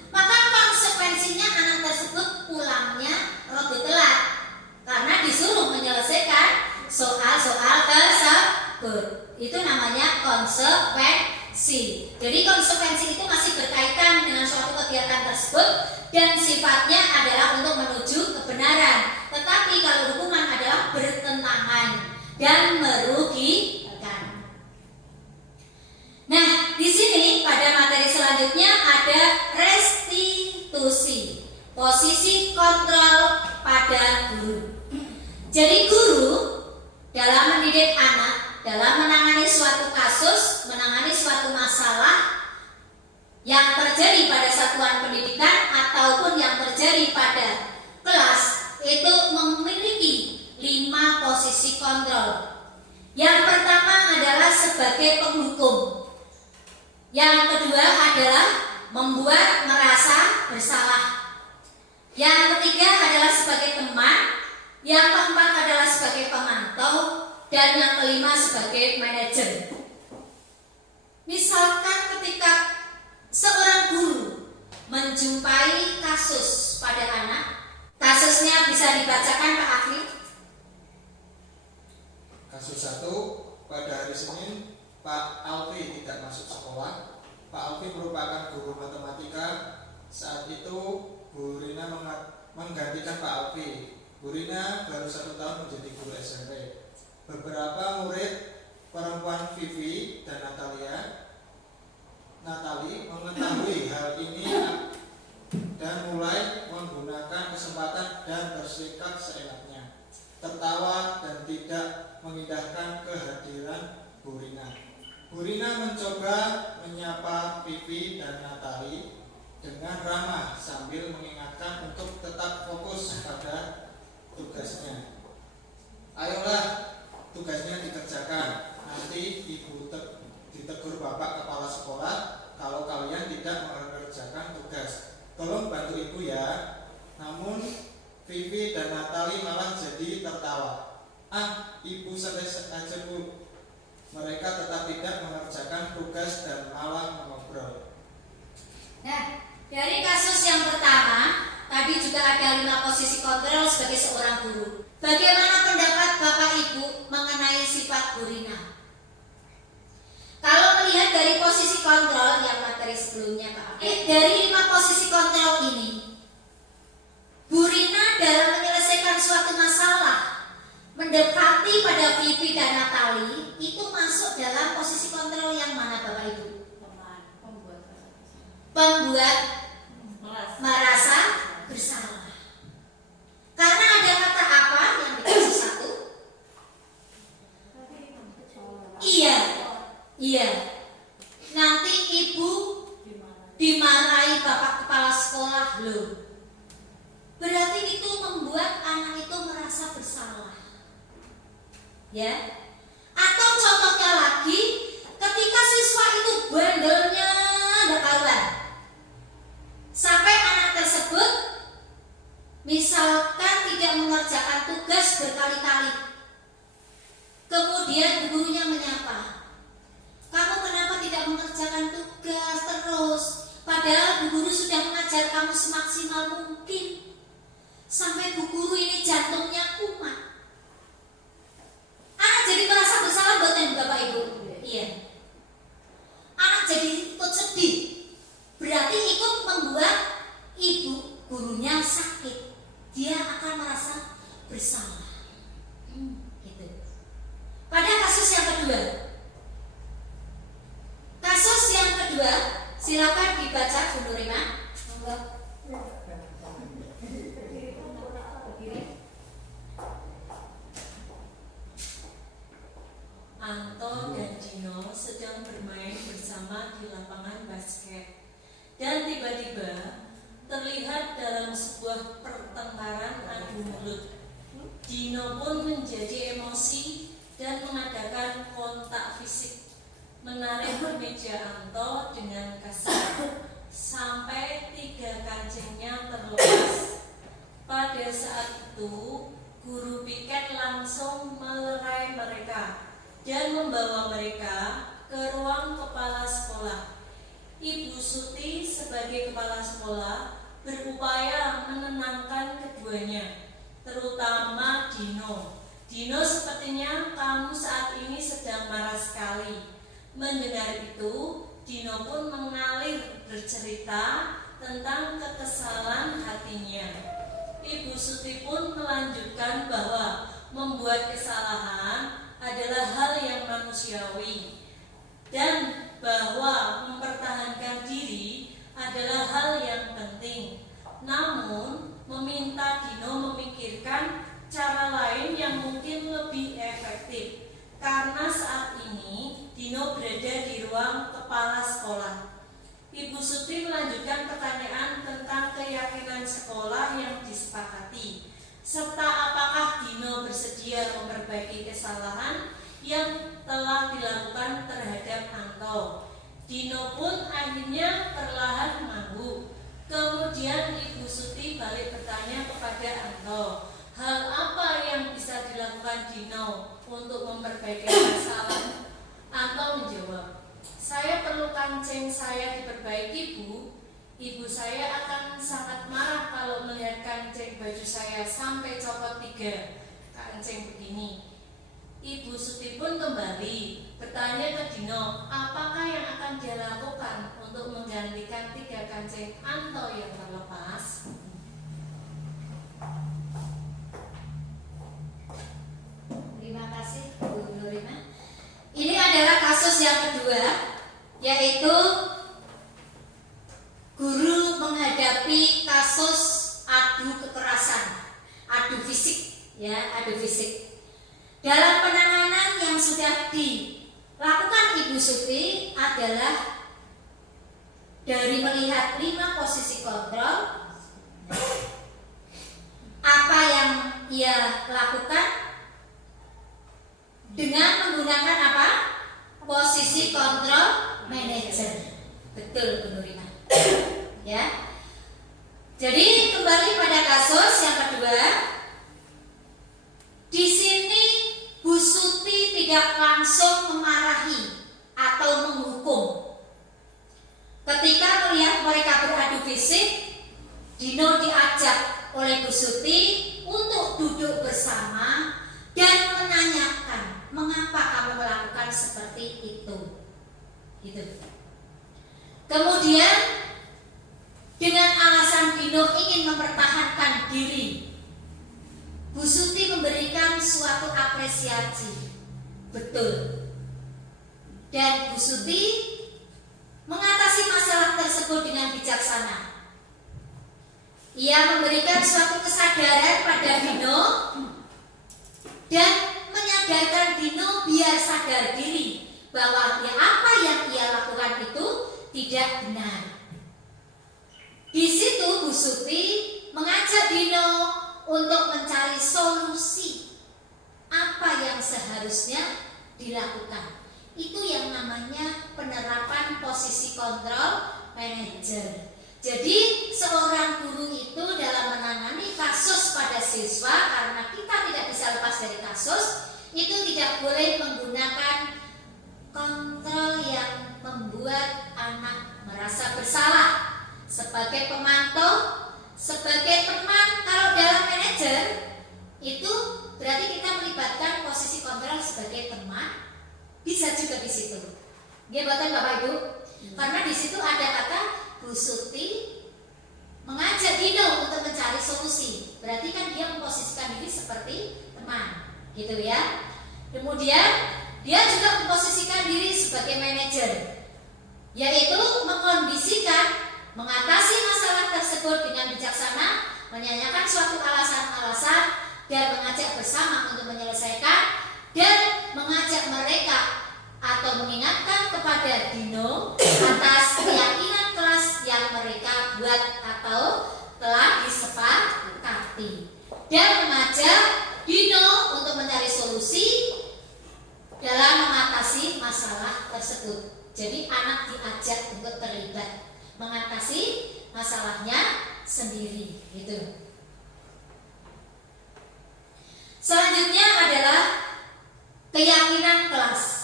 maka konsekuensinya anak tersebut pulangnya rada telat karena disuruh menyelesaikan soal-soal tersebut. Itu namanya konsekuensi. Jadi konsekuensi itu masih berkaitan dengan suatu kegiatan tersebut dan sifatnya adalah untuk menuju kebenaran. Tetapi kalau hukuman adalah bertentangan dan merugikan. Nah, di sini pada materi selanjutnya ada restitusi, posisi kontrol pada guru. Jadi guru dalam mendidik anak, dalam menangani suatu kasus, menangani suatu masalah yang terjadi pada satuan pendidikan ataupun yang terjadi pada kelas, itu memiliki 5 posisi kontrol. Yang pertama adalah sebagai penghukum. Yang kedua adalah membuat merasa bersalah. Yang ketiga adalah sebagai teman. Yang keempat adalah sebagai pemantau. Dan yang kelima sebagai manajer. Misalkan ketika seorang guru menjumpai kasus pada anak, kasusnya bisa dibacakan Pak Akhi. Kasus 1, pada hari Senin Pak Alfi tidak masuk sekolah. Pak Alfi merupakan guru matematika. Saat itu Bu Rina menggantikan Pak Alfi. Bu Rina baru 1 tahun menjadi guru SMP. Beberapa murid perempuan Vivi dan Natalia Natali mengetahui hal ini dan mulai menggunakan kesempatan dan bersikap seenaknya, tertawa dan tidak mengindahkan kehadiran Bu Rina. Bu Rina mencoba menyapa Vivi dan Natali dengan ramah sambil mengingatkan untuk tetap fokus pada tugasnya. Ayolah, tugasnya dikerjakan. Nanti ibu ditegur bapak kepala sekolah kalau kalian tidak mengerjakan tugas. Tolong bantu ibu ya. Namun Vivi dan Natali malah jadi tertawa. Ah, ibu selesai aja bu. Mereka tetap tidak mengerjakan tugas dan malah mengobrol. Nah, dari kasus yang pertama, tadi juga ada 5 posisi kontrol sebagai seorang guru. Bagaimana pendapat Bapak Ibu mengenai sifat Bu Rina? Kalau melihat dari posisi kontrol yang materi sebelumnya Pak, dari 5 posisi kontrol ini, Bu Rina dalam menyelesaikan suatu masalah mendekati pada Vivi dan Natali itu masuk dalam posisi kontrol yang mana Bapak Ibu? Pembuat merasa bersalah. Karena ada kata apa yang dikasih satu? Iya. Nanti ibu dimarahi bapak kepala sekolah loh. Berarti itu membuat anak itu merasa bersalah. Ya. Atau contohnya lagi, ketika siswa itu bandelnya nggak karuan, sampai anak tersebut misalkan tidak mengerjakan tugas berkali-kali, kemudian gurunya menyapa, kamu kenapa tidak mengerjakan tugas terus, padahal bu guru sudah mengajar kamu semaksimal mungkin, sampai bu guru ini jantungnya kumat. Anak jadi merasa bersalah buatan Bapak Ibu. Iya. Anak jadi ikut sedih, berarti ikut membuat ibu gurunya sakit. Dia akan merasa bersalah. Gitu. Pada kasus yang kedua, silakan dibaca Bu Nurima. Anto dan Dino sedang bermain bersama di lapangan basket dan tiba-tiba terlihat dalam sebuah pertengkaran adu mulut. Dino pun menjadi emosi dan mengadakan kontak fisik, menarik meja Anto dengan kasar sampai 3 kancingnya terlepas. Pada saat itu guru piket langsung melerai mereka dan membawa mereka ke ruang kepala sekolah. Ibu Suti sebagai kepala sekolah berupaya menenangkan keduanya, terutama Dino. Dino, sepertinya kamu saat ini sedang marah sekali. Mendengar itu, Dino pun mengalir bercerita tentang kekesalan hatinya. Ibu Suti pun melanjutkan bahwa membuat kesalahan adalah hal yang manusiawi dan bahwa mempertahankan diri adalah hal yang penting. Namun, meminta Dino memikirkan cara lain yang mungkin lebih efektif karena saat ini Dino berada di ruang kepala sekolah. Ibu Suti melanjutkan pertanyaan tentang keyakinan sekolah yang disepakati, serta apakah Dino bersedia memperbaiki kesalahan yang telah dilakukan terhadap Anto. Dino pun akhirnya perlahan mengangguk. Kemudian Ibu Suti balik bertanya kepada Anto, hal apa yang bisa dilakukan Dino untuk memperbaiki kesalahan? Anto menjawab, saya perlu kancing saya diperbaiki, Bu. Ibu saya akan sangat marah kalau melihat kancing baju saya sampai copot 3 kancing begini. Ibu Suti pun kembali bertanya ke Dino, apakah yang akan dia lakukan untuk menggantikan 3 kancing Anto yang terlepas? Terima kasih Bu Nurima. Ini adalah kasus yang kedua, yaitu guru menghadapi kasus adu kekerasan, adu fisik, ya, adu fisik. Dalam penanganan yang sudah dilakukan Ibu Suti adalah dari melihat 5 posisi kontrol, apa yang ia lakukan dengan menggunakan apa? Posisi kontrol manajer. Betul, Bu Nurina. Ya. Jadi kembali pada kasus yang kedua. Di sini Bu Suti tidak langsung memarahi atau menghukum. Ketika melihat mereka beradu fisik, Dino diajak oleh Bu Suti untuk duduk bersama dan menanyakan mengapa kamu melakukan seperti itu. Gitu. Kemudian dengan alasan Dino ingin mempertahankan diri, Bu Suti memberikan suatu apresiasi. Betul. Dan Bu Suti mengatasi masalah tersebut dengan bijaksana. Ia memberikan suatu kesadaran pada Dino dan menyadarkan Dino biar sadar diri bahwa ya apa yang ia lakukan itu tidak benar. Di situ Bu Suti mengajak Dino untuk mencari solusi apa yang seharusnya dilakukan. Itu yang namanya penerapan posisi kontrol manajer. Jadi seorang guru itu dalam menangani kasus pada siswa, karena kita tidak bisa lepas dari kasus, itu tidak boleh menggunakan kontrol yang membuat anak merasa bersalah. Sebagai pemantau, sebagai teman, kalau dalam manajer itu berarti kita melibatkan posisi kontrol sebagai teman. Bisa juga di situ. Gimana Bapak Ibu? Karena di situ ada kata Bu Suti mengajak Dino untuk mencari solusi. Berarti kan dia memposisikan diri seperti teman, gitu ya. Kemudian dia juga memposisikan diri sebagai manajer, yaitu mengkondisikan, mengatasi masalah tersebut dengan bijaksana, menyanyikan suatu alasan-alasan dan mengajak bersama untuk menyelesaikan, dan mengajak mereka atau mengingatkan kepada Dino atas keyakinan kelas yang mereka buat atau telah disepakati, dan mengajak Dino untuk mencari solusi dalam mengatasi masalah tersebut. Jadi anak diajak untuk terlibat mengatasi masalahnya sendiri, gitu. Selanjutnya adalah keyakinan kelas.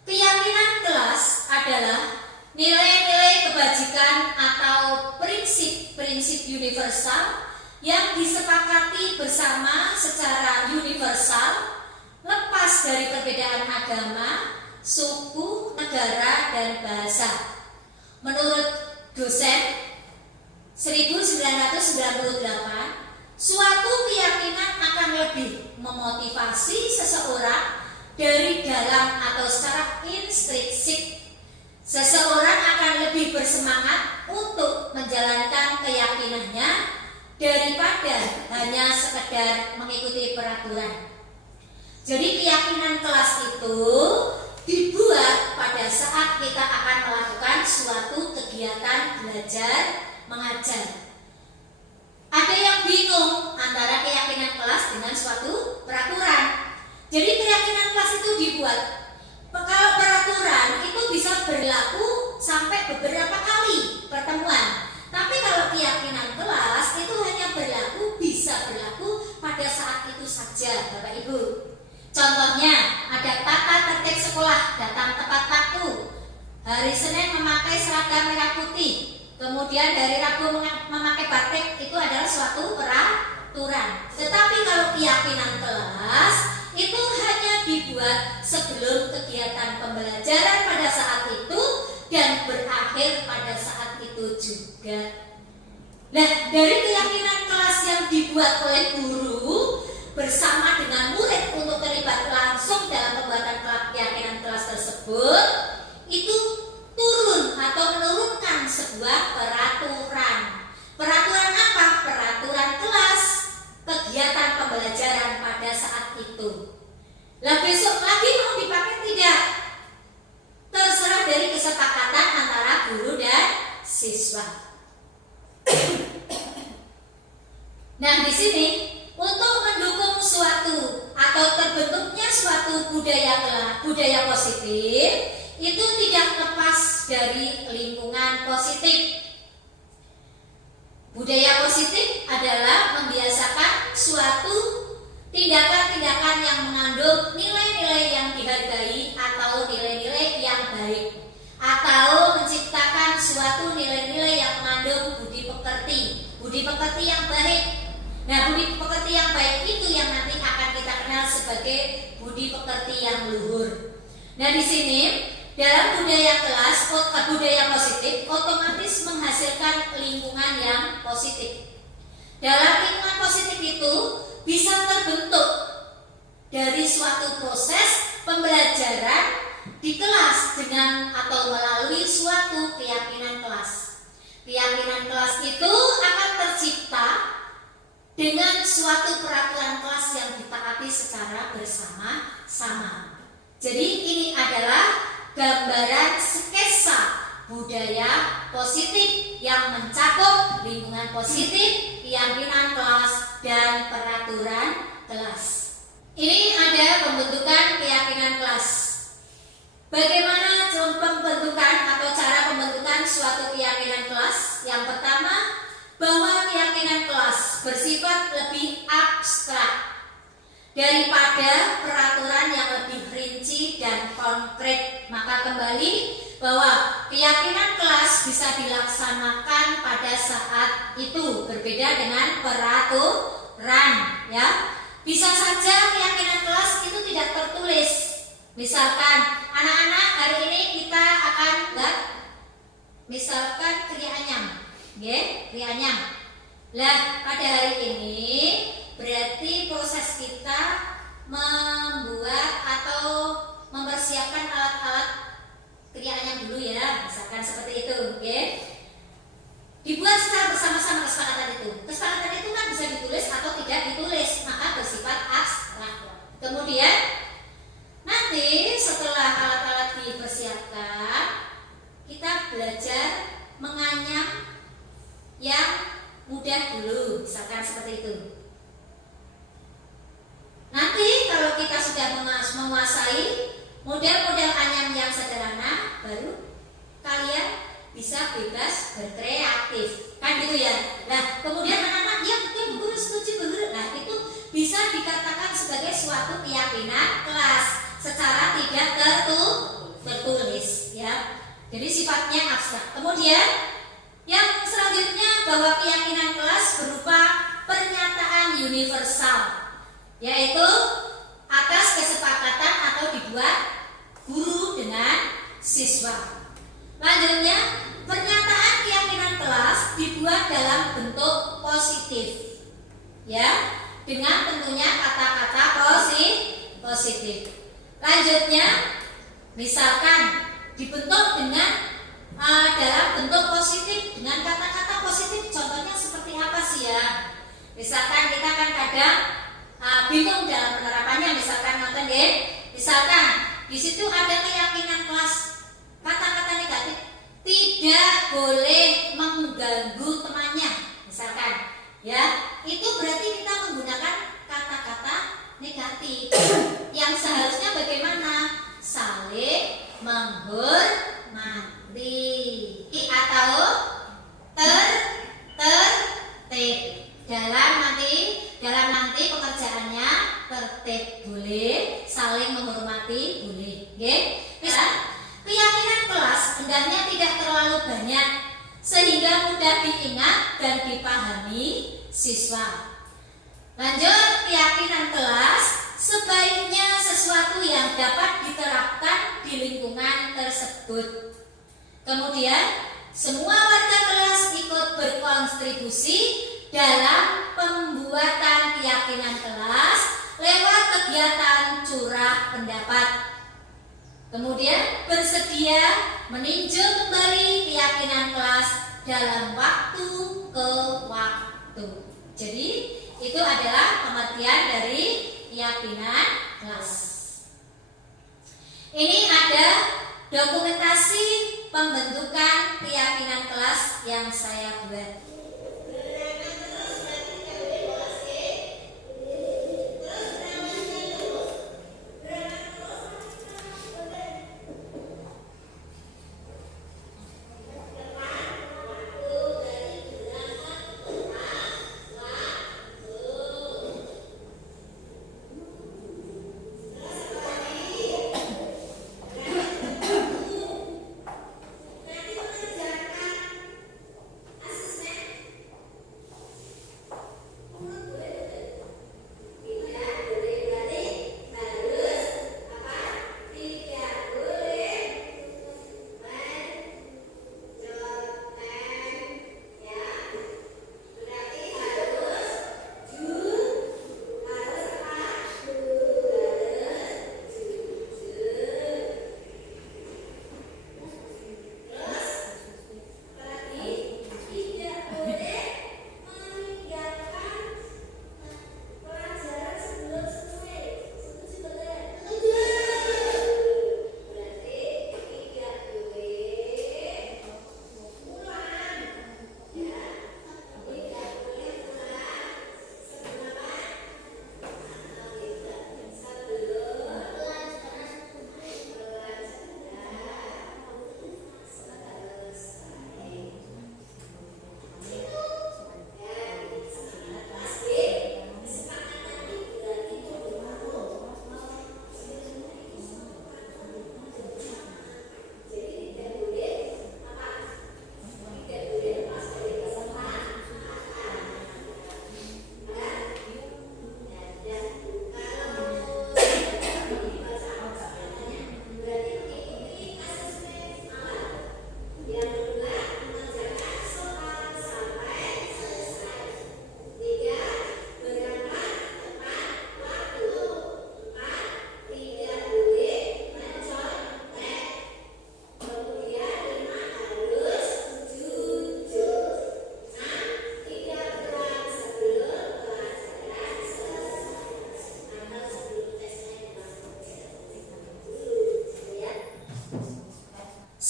Keyakinan kelas adalah nilai-nilai kebajikan atau prinsip-prinsip universal yang disepakati bersama secara universal, lepas dari perbedaan agama, suku, negara, dan bahasa. Menurut dosen 1998, suatu keyakinan akan lebih memotivasi seseorang dari dalam atau secara intrinsik. Seseorang akan lebih bersemangat untuk menjalankan keyakinannya daripada hanya sekedar mengikuti peraturan. Jadi keyakinan kelas itu dibuat pada saat kita akan melakukan suatu kegiatan belajar mengajar. Ada yang bingung antara keyakinan kelas dengan suatu peraturan. Jadi keyakinan kelas itu dibuat. Kalau peraturan itu bisa berlaku sampai beberapa kali pertemuan. Tapi kalau keyakinan kelas itu hanya bisa berlaku pada saat itu saja, Bapak Ibu. Contohnya, ada tata tertib sekolah, datang tepat waktu. Hari Senin memakai seragam merah putih. Kemudian dari Rabu memakai batik, itu adalah suatu peraturan. Tetapi kalau keyakinan kelas itu hanya dibuat sebelum kegiatan pembelajaran pada saat itu dan berakhir pada saat itu juga. Nah, dari keyakinan kelas yang dibuat oleh guru bersama dengan murid untuk terlibat langsung dalam pembuatan keyakinan kelas tersebut, itu turun atau menurunkan sebuah peraturan terbentuknya suatu budaya positif itu tidak lepas dari lingkungan positif. Budaya positif adalah membiasakan suatu tindakan-tindakan yang mengandung nilai-nilai yang dihargai atau nilai-nilai yang baik, atau menciptakan suatu nilai-nilai yang mengandung budi pekerti yang baik. Nah, budi pekerti yang baik itu yang nanti akan kita kenal sebagai budi pekerti yang luhur. Nah, di sini dalam budaya positif otomatis menghasilkan lingkungan yang positif. Dalam lingkungan positif itu bisa terbentuk dari suatu proses pembelajaran di kelas dengan atau melalui suatu keyakinan kelas. Keyakinan kelas itu akan tercipta dengan suatu peraturan kelas yang ditaati secara bersama-sama. Jadi ini adalah gambaran sketsa budaya positif yang mencakup lingkungan positif, keyakinan kelas, dan peraturan kelas. Ini ada pembentukan keyakinan kelas. Bagaimana pembentukan atau cara pembentukan suatu keyakinan kelas? Yang pertama, bahwa keyakinan kelas bersifat lebih abstrak daripada peraturan yang lebih rinci dan konkret. Maka kembali bahwa keyakinan kelas bisa dilaksanakan pada saat itu, berbeda dengan peraturan, ya. Bisa saja keyakinan kelas itu tidak tertulis. Misalkan anak-anak hari ini kita akan buat misalkan krianyam, krianyam. Lah pada hari ini berarti proses kita membuat atau mempersiapkan alat-alat krianyam dulu ya, misalkan seperti itu, dibuat secara bersama-sama kesepakatan itu. Kesepakatan itu kan bisa ditulis atau tidak ditulis, maka bersifat abstrak. Kemudian nanti setelah alat-alat dipersiapkan, kita belajar menganyam yang mudah dulu, misalkan seperti itu. Nanti kalau kita sudah menguasai model-model anyam yang sederhana, baru kalian bisa bebas berkreatif, kan gitu ya. Nah, kemudian anak-anak ya betul guru setuju guru. Nah, itu bisa dikatakan sebagai suatu keyakinan kelas secara tidak tertulis, ya. Jadi sifatnya abstrak. Kemudian yang selanjutnya bahwa keyakinan kelas berupa pernyataan universal, yaitu atas kesepakatan atau dibuat guru dengan siswa. Lanjutnya, pernyataan keyakinan kelas dibuat dalam bentuk positif, ya, dengan tentunya kata-kata positif. Lanjutnya, misalkan dibentuk dengan dalam bentuk positif dengan kata-kata positif. Contohnya seperti apa sih ya? Misalkan kita kan kadang bingung dalam penerapannya. Misalkan nonton misalkan di situ ada keyakinan kelas, kata-kata negatif, tidak boleh mengganggu temannya, misalkan, ya, itu berarti kita menggunakan kata-kata negatif yang seharusnya bagaimana? Saling menghormati atau tertib. Dalam nanti pekerjaannya tertib boleh, saling menghormati boleh, keyakinan kelas hendaknya tidak terlalu banyak sehingga mudah diingat dan dipahami siswa. Lanjut, keyakinan kelas sebaiknya sesuatu yang dapat diterapkan di lingkungan tersebut. Kemudian, semua warga kelas ikut berkontribusi dalam pembuatan keyakinan kelas lewat kegiatan curah pendapat. Kemudian bersedia meninjau kembali keyakinan kelas dalam waktu ke waktu. Jadi itu adalah pengertian dari keyakinan kelas. Ini ada dokumentasi pembentukan keyakinan kelas yang saya buat.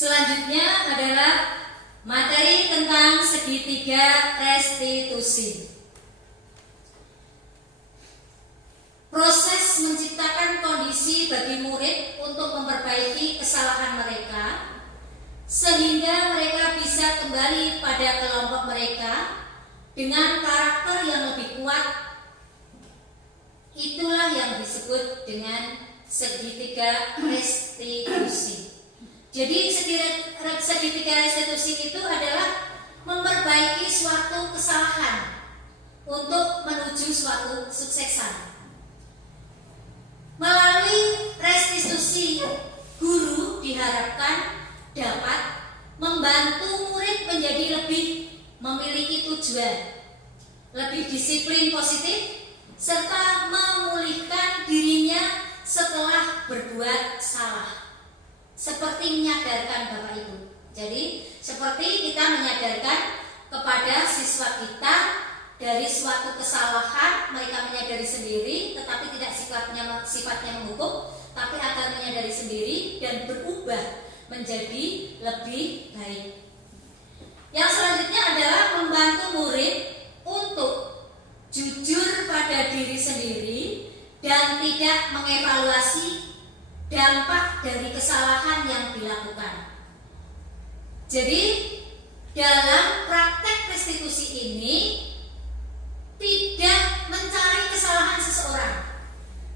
Selanjutnya adalah materi tentang segitiga restitusi. Proses menciptakan kondisi bagi murid untuk memperbaiki kesalahan mereka sehingga mereka bisa kembali pada kelompok mereka dengan karakter yang lebih kuat. Itulah yang disebut dengan segitiga restitusi. Jadi segitiga restitusi itu adalah memperbaiki suatu kesalahan untuk menuju suatu kesuksesan. Melalui restitusi, guru diharapkan dapat membantu murid menjadi lebih memiliki tujuan, lebih disiplin positif, serta memulihkan dirinya setelah berbuat salah. Seperti menyadarkan Bapak Ibu. Jadi seperti kita menyadarkan kepada siswa kita dari suatu kesalahan, mereka menyadari sendiri, tetapi tidak sifatnya menghukum, tapi akan menyadari sendiri dan berubah menjadi lebih baik. Yang selanjutnya adalah membantu murid untuk jujur pada diri sendiri dan tidak mengevaluasi dampak dari kesalahan yang dilakukan. Jadi dalam praktek restitusi ini tidak mencari kesalahan seseorang,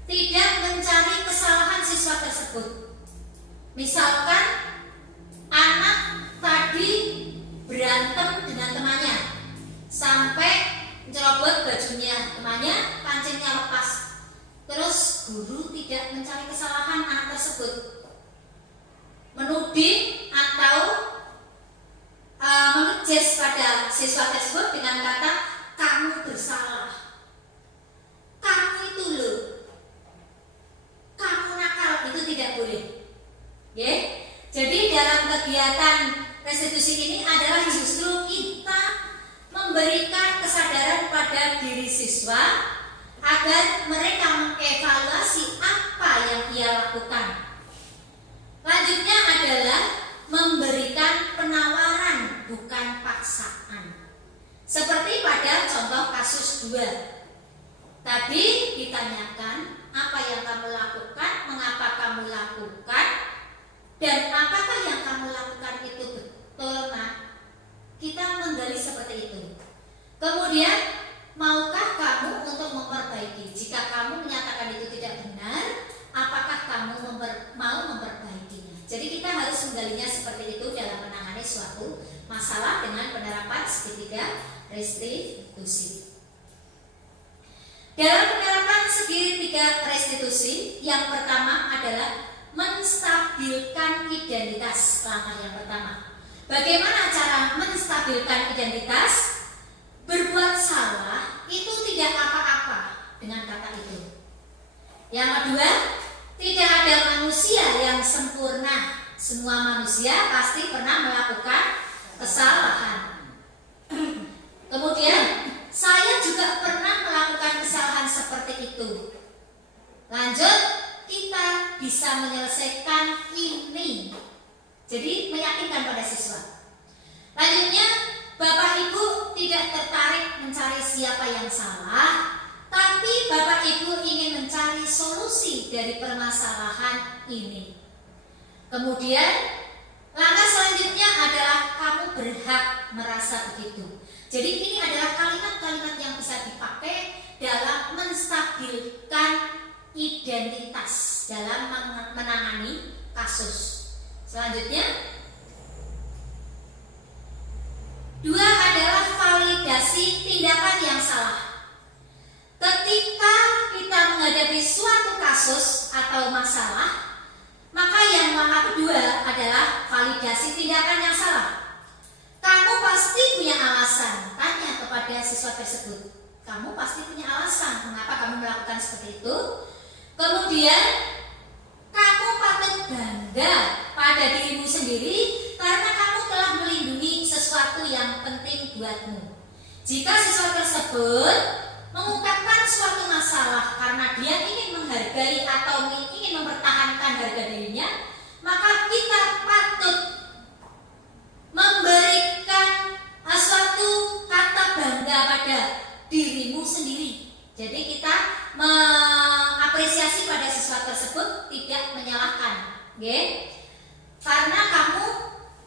tidak mencari kesalahan siswa tersebut. Misalkan anak tadi berantem dengan temannya sampai mencerobot bajunya temannya, kancingnya lepas. Terus guru tidak mencari kesalahan anak tersebut, menuding atau mengejes pada siswa tersebut dengan kata kamu bersalah, kamu itu loh, kamu nakal, itu tidak boleh. Jadi dalam kegiatan restitusi ini adalah justru kita memberikan kesadaran pada diri siswa agar mereka mengevaluasi apa yang ia lakukan. Lanjutnya adalah memberikan penawaran, bukan paksaan. Seperti pada contoh kasus 2. Tadi ditanyakan apa yang kamu lakukan, mengapa kamu lakukan, dan apakah yang kamu lakukan itu betul, nak? Kita menggali seperti itu. Kemudian, maukah kamu untuk memperbaiki? Jika kamu menyatakan itu tidak benar, apakah kamu mau memperbaikinya? Jadi kita harus menggalinya seperti itu dalam menangani suatu masalah dengan penerapan segitiga restitusi. Dalam penerapan segitiga restitusi, yang pertama adalah menstabilkan identitas. Langkah yang pertama. Bagaimana cara menstabilkan identitas? Berbuat salah itu tidak apa-apa dengan kata itu. Yang kedua, tidak ada manusia yang sempurna. Semua manusia pasti pernah melakukan kesalahan. Kemudian, saya juga pernah melakukan kesalahan seperti itu. Lanjut, kita bisa menyelesaikan ini. Jadi meyakinkan pada siswa. Lanjutnya, Bapak Ibu tidak tertarik mencari siapa yang salah, tapi Bapak Ibu ingin mencari solusi dari permasalahan ini. Kemudian langkah selanjutnya adalah kamu berhak merasa begitu. Jadi ini adalah kalimat-kalimat yang bisa dipakai dalam menstabilkan identitas dalam menangani kasus. Selanjutnya, 2 adalah validasi tindakan yang salah. Ketika kita menghadapi suatu kasus atau masalah, maka yang langkah kedua adalah validasi tindakan yang salah. Kamu pasti punya alasan. Tanya kepada siswa tersebut. Kamu pasti punya alasan mengapa kamu melakukan seperti itu. Kemudian kamu patut bangga pada dirimu sendiri karena kamu telah melindungi sesuatu yang penting buatmu. Jika siswa tersebut mengungkapkan suatu masalah karena dia ingin menghargai atau ingin mempertahankan harga dirinya, maka kita patut nggih. Karena kamu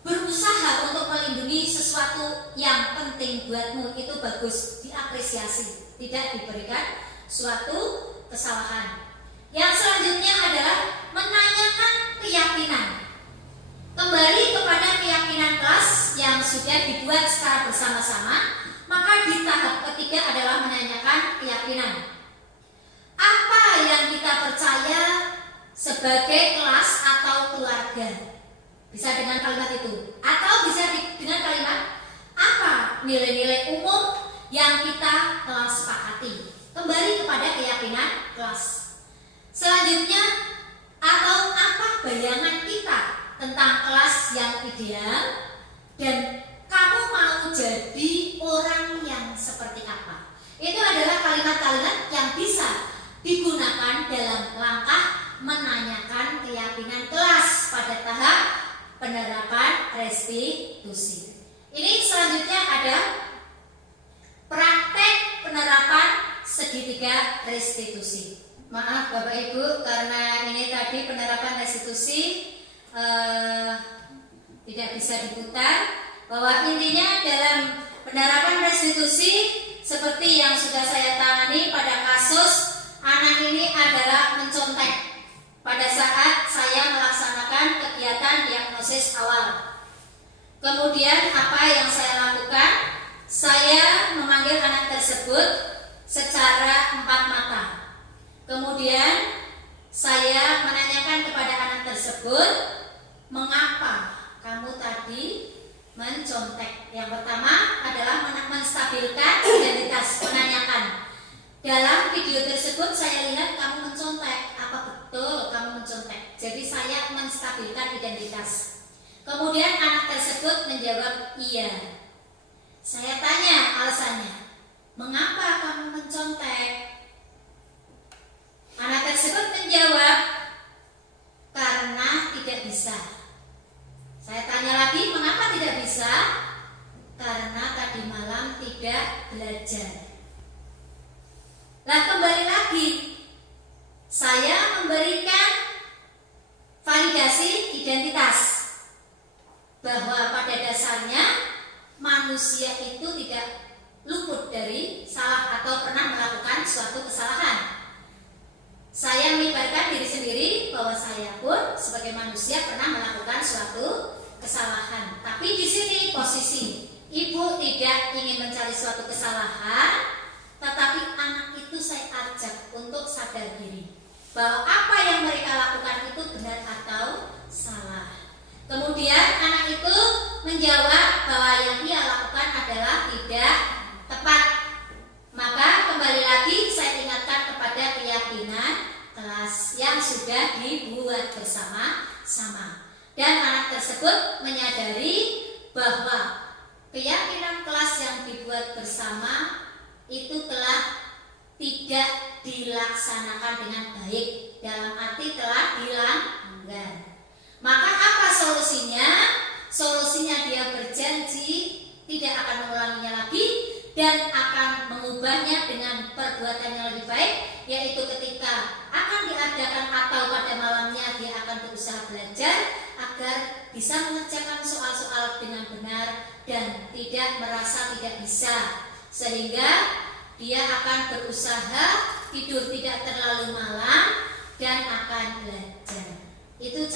berusaha untuk melindungi sesuatu yang penting buatmu, itu bagus, diapresiasi, tidak diberikan suatu kesalahan. Yang selanjutnya adalah menanyakan keyakinan. Kembali kepada keyakinan kelas yang sudah dibuat secara bersama-sama, maka di tahap ketiga adalah menanyakan keyakinan. Apa yang kita percaya sebagai kelas atau keluarga? Bisa dengan kalimat itu, atau bisa dengan kalimat apa nilai-nilai umum yang kita telah sepakati. Kembali kepada keyakinan kelas. Selanjutnya, atau apa bayangan kita tentang kelas yang ideal, dan kamu mau jadi orang yang seperti apa. Itu adalah kalimat-kalimat yang bisa digunakan dalam langkah menanyakan keyakinan kelas pada tahap penerapan restitusi. Ini selanjutnya ada praktek penerapan segitiga restitusi. Maaf Bapak Ibu, karena ini tadi penerapan restitusi tidak bisa diputar. Bahwa intinya dalam penerapan restitusi seperti yang sudah saya tangani pada kasus anak ini adalah mencontek. Pada saat saya melaksanakan kegiatan diagnosis awal, kemudian apa yang saya lakukan? Saya memanggil anak tersebut secara empat mata. Kemudian saya menanyakan kepada anak tersebut, mengapa kamu tadi mencontek? Yang pertama adalah menstabilkan identitas, menanyakan. Dalam video tersebut saya lihat kamu mencontek. Apa betul kamu mencontek? Jadi saya menstabilkan identitas. Kemudian anak tersebut menjawab iya. Saya tanya alasannya, mengapa kamu mencontek? Anak tersebut menjawab, karena tidak bisa. Saya tanya lagi, mengapa tidak bisa? Karena tadi malam tidak belajar. Nah, kembali lagi, saya memberikan validasi identitas bahwa pada dasarnya manusia itu tidak luput dari salah atau pernah melakukan suatu kesalahan. Saya mengibarkan diri sendiri bahwa saya pun sebagai manusia pernah melakukan suatu kesalahan. Tapi di sini posisi ibu tidak ingin mencari suatu kesalahan, tetapi anak itu saya ajak untuk sadar diri bahwa apa yang mereka lakukan itu benar atau salah. Kemudian anak itu menjawab bahwa yang dia lakukan adalah tidak tepat. Maka kembali lagi saya ingatkan kepada keyakinan kelas yang sudah dibuat bersama-sama. Dan anak tersebut menyadari bahwa keyakinan kelas yang dibuat bersama itu telah tidak dilaksanakan dengan baik, dalam arti telah dilanggar. Maka apa solusinya? Solusinya dia berjanji tidak akan mengulanginya lagi dan akan mengubahnya dengan perbuatan yang lebih baik, yaitu ketika akan diadakan atau pada malamnya dia akan berusaha belajar agar bisa mengerjakan soal-soal dengan benar dan tidak merasa tidak bisa, sehingga dia akan berusaha tidur tidak terlalu malam dan akan belajar. Itu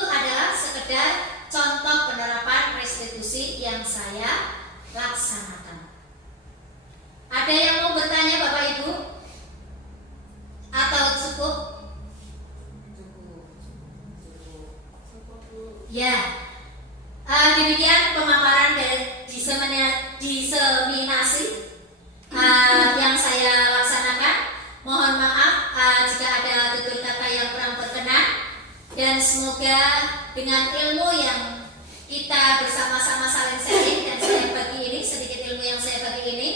adalah sekedar contoh penerapan restitusi yang saya laksanakan. Ada yang mau bertanya Bapak Ibu? Atau cukup? Ya. Demikian pemaparan dari diseminasi yang saya laksanakan. Mohon maaf jika ada tutur kata yang kurang berkenan, dan semoga dengan ilmu yang kita bersama-sama saling sharing dan saya bagi ini, sedikit ilmu yang saya bagi ini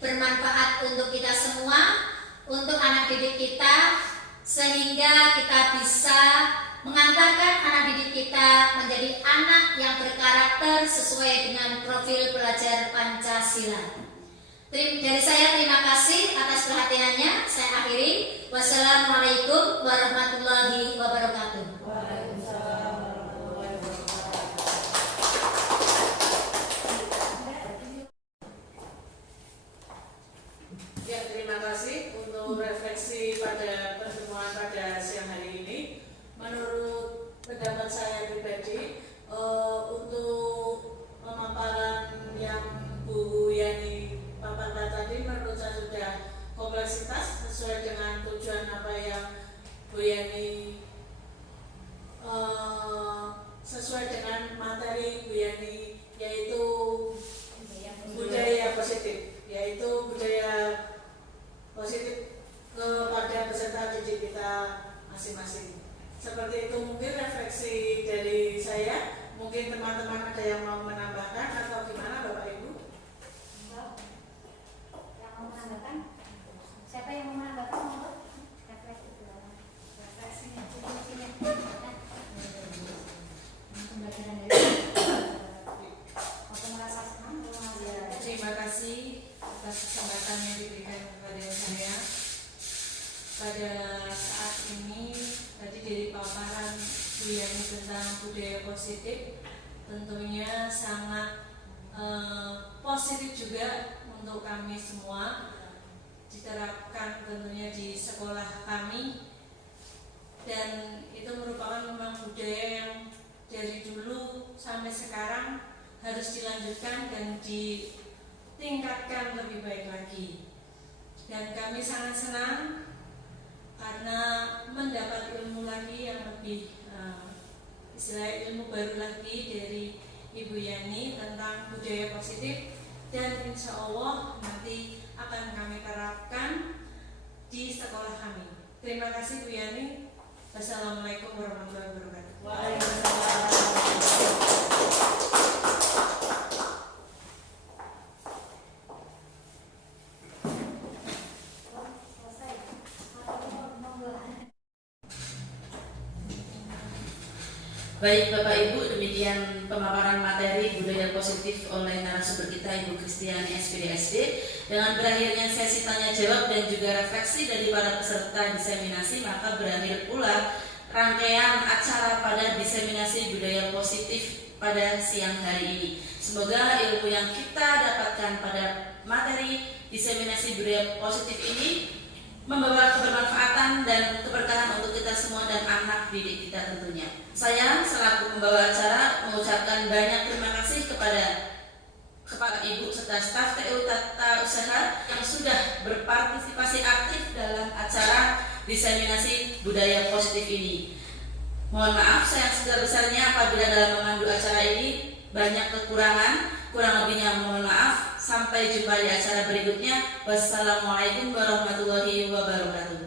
bermanfaat untuk kita semua, untuk anak didik kita, sehingga kita bisa mengantarkan anak didik kita menjadi anak yang berkarakter sesuai dengan profil pelajar Pancasila. Dari saya terima kasih atas perhatiannya. Saya akhiri. Wassalamualaikum warahmatullahi wabarakatuh. pendapat saya pribadi untuk pemaparan yang Bu Yani paparkan tadi menurut saya sudah kompleksitas sesuai dengan tujuan apa yang Bu Yani sesuai dengan materi Bu Yani, yaitu budaya positif, yaitu budaya positif kepada peserta didik kita masing-masing. Seperti itu mungkin refleksi dari saya. Mungkin teman-teman ada yang mau menambahkan atau gimana Bapak Ibu? Yang mau menambahkan? Siapa yang mau menambahkan? Mau refleksi dulu. Refleksinya, fungsinya. Pembelajaran dari waktu merasa senang, Ya, terima kasih atas kesempatan yang diberikan kepada saya. Pada saat ini tadi dari paparan Bu Yani tentang budaya positif tentunya sangat positif juga untuk kami semua, diterapkan tentunya di sekolah kami, dan itu merupakan memang budaya yang dari dulu sampai sekarang harus dilanjutkan dan ditingkatkan lebih baik lagi. Dan kami sangat senang karena mendapat ilmu lagi yang lebih istilah ilmu baru lagi dari Ibu Yani tentang budaya positif, dan insya Allah nanti akan kami terapkan di sekolah kami. Terima kasih Bu Yani. Wassalamualaikum warahmatullahi wabarakatuh. selesai. Atau mau Baik Bapak Ibu, demikian pemaparan materi budaya positif oleh narasumber kita Ibu Kristiani SPD SD. Dengan berakhirnya sesi tanya jawab dan juga refleksi dari para peserta diseminasi, maka berakhir pula rangkaian acara pada diseminasi budaya positif pada siang hari ini. Semoga ilmu yang kita dapatkan pada materi diseminasi budaya positif ini membawa kebermanfaatan dan keberkahan untuk kita semua dan anak didik kita tentunya. Saya selaku pembawa acara mengucapkan banyak terima kasih kepada Ibu serta staf TU Tata Usaha yang sudah berpartisipasi aktif dalam acara diseminasi budaya positif ini. Mohon maaf saya sebesar-besarnya apabila dalam memandu acara ini banyak kekurangan. Kurang lebihnya mohon maaf. Sampai jumpa di acara berikutnya. Wassalamualaikum warahmatullahi wabarakatuh.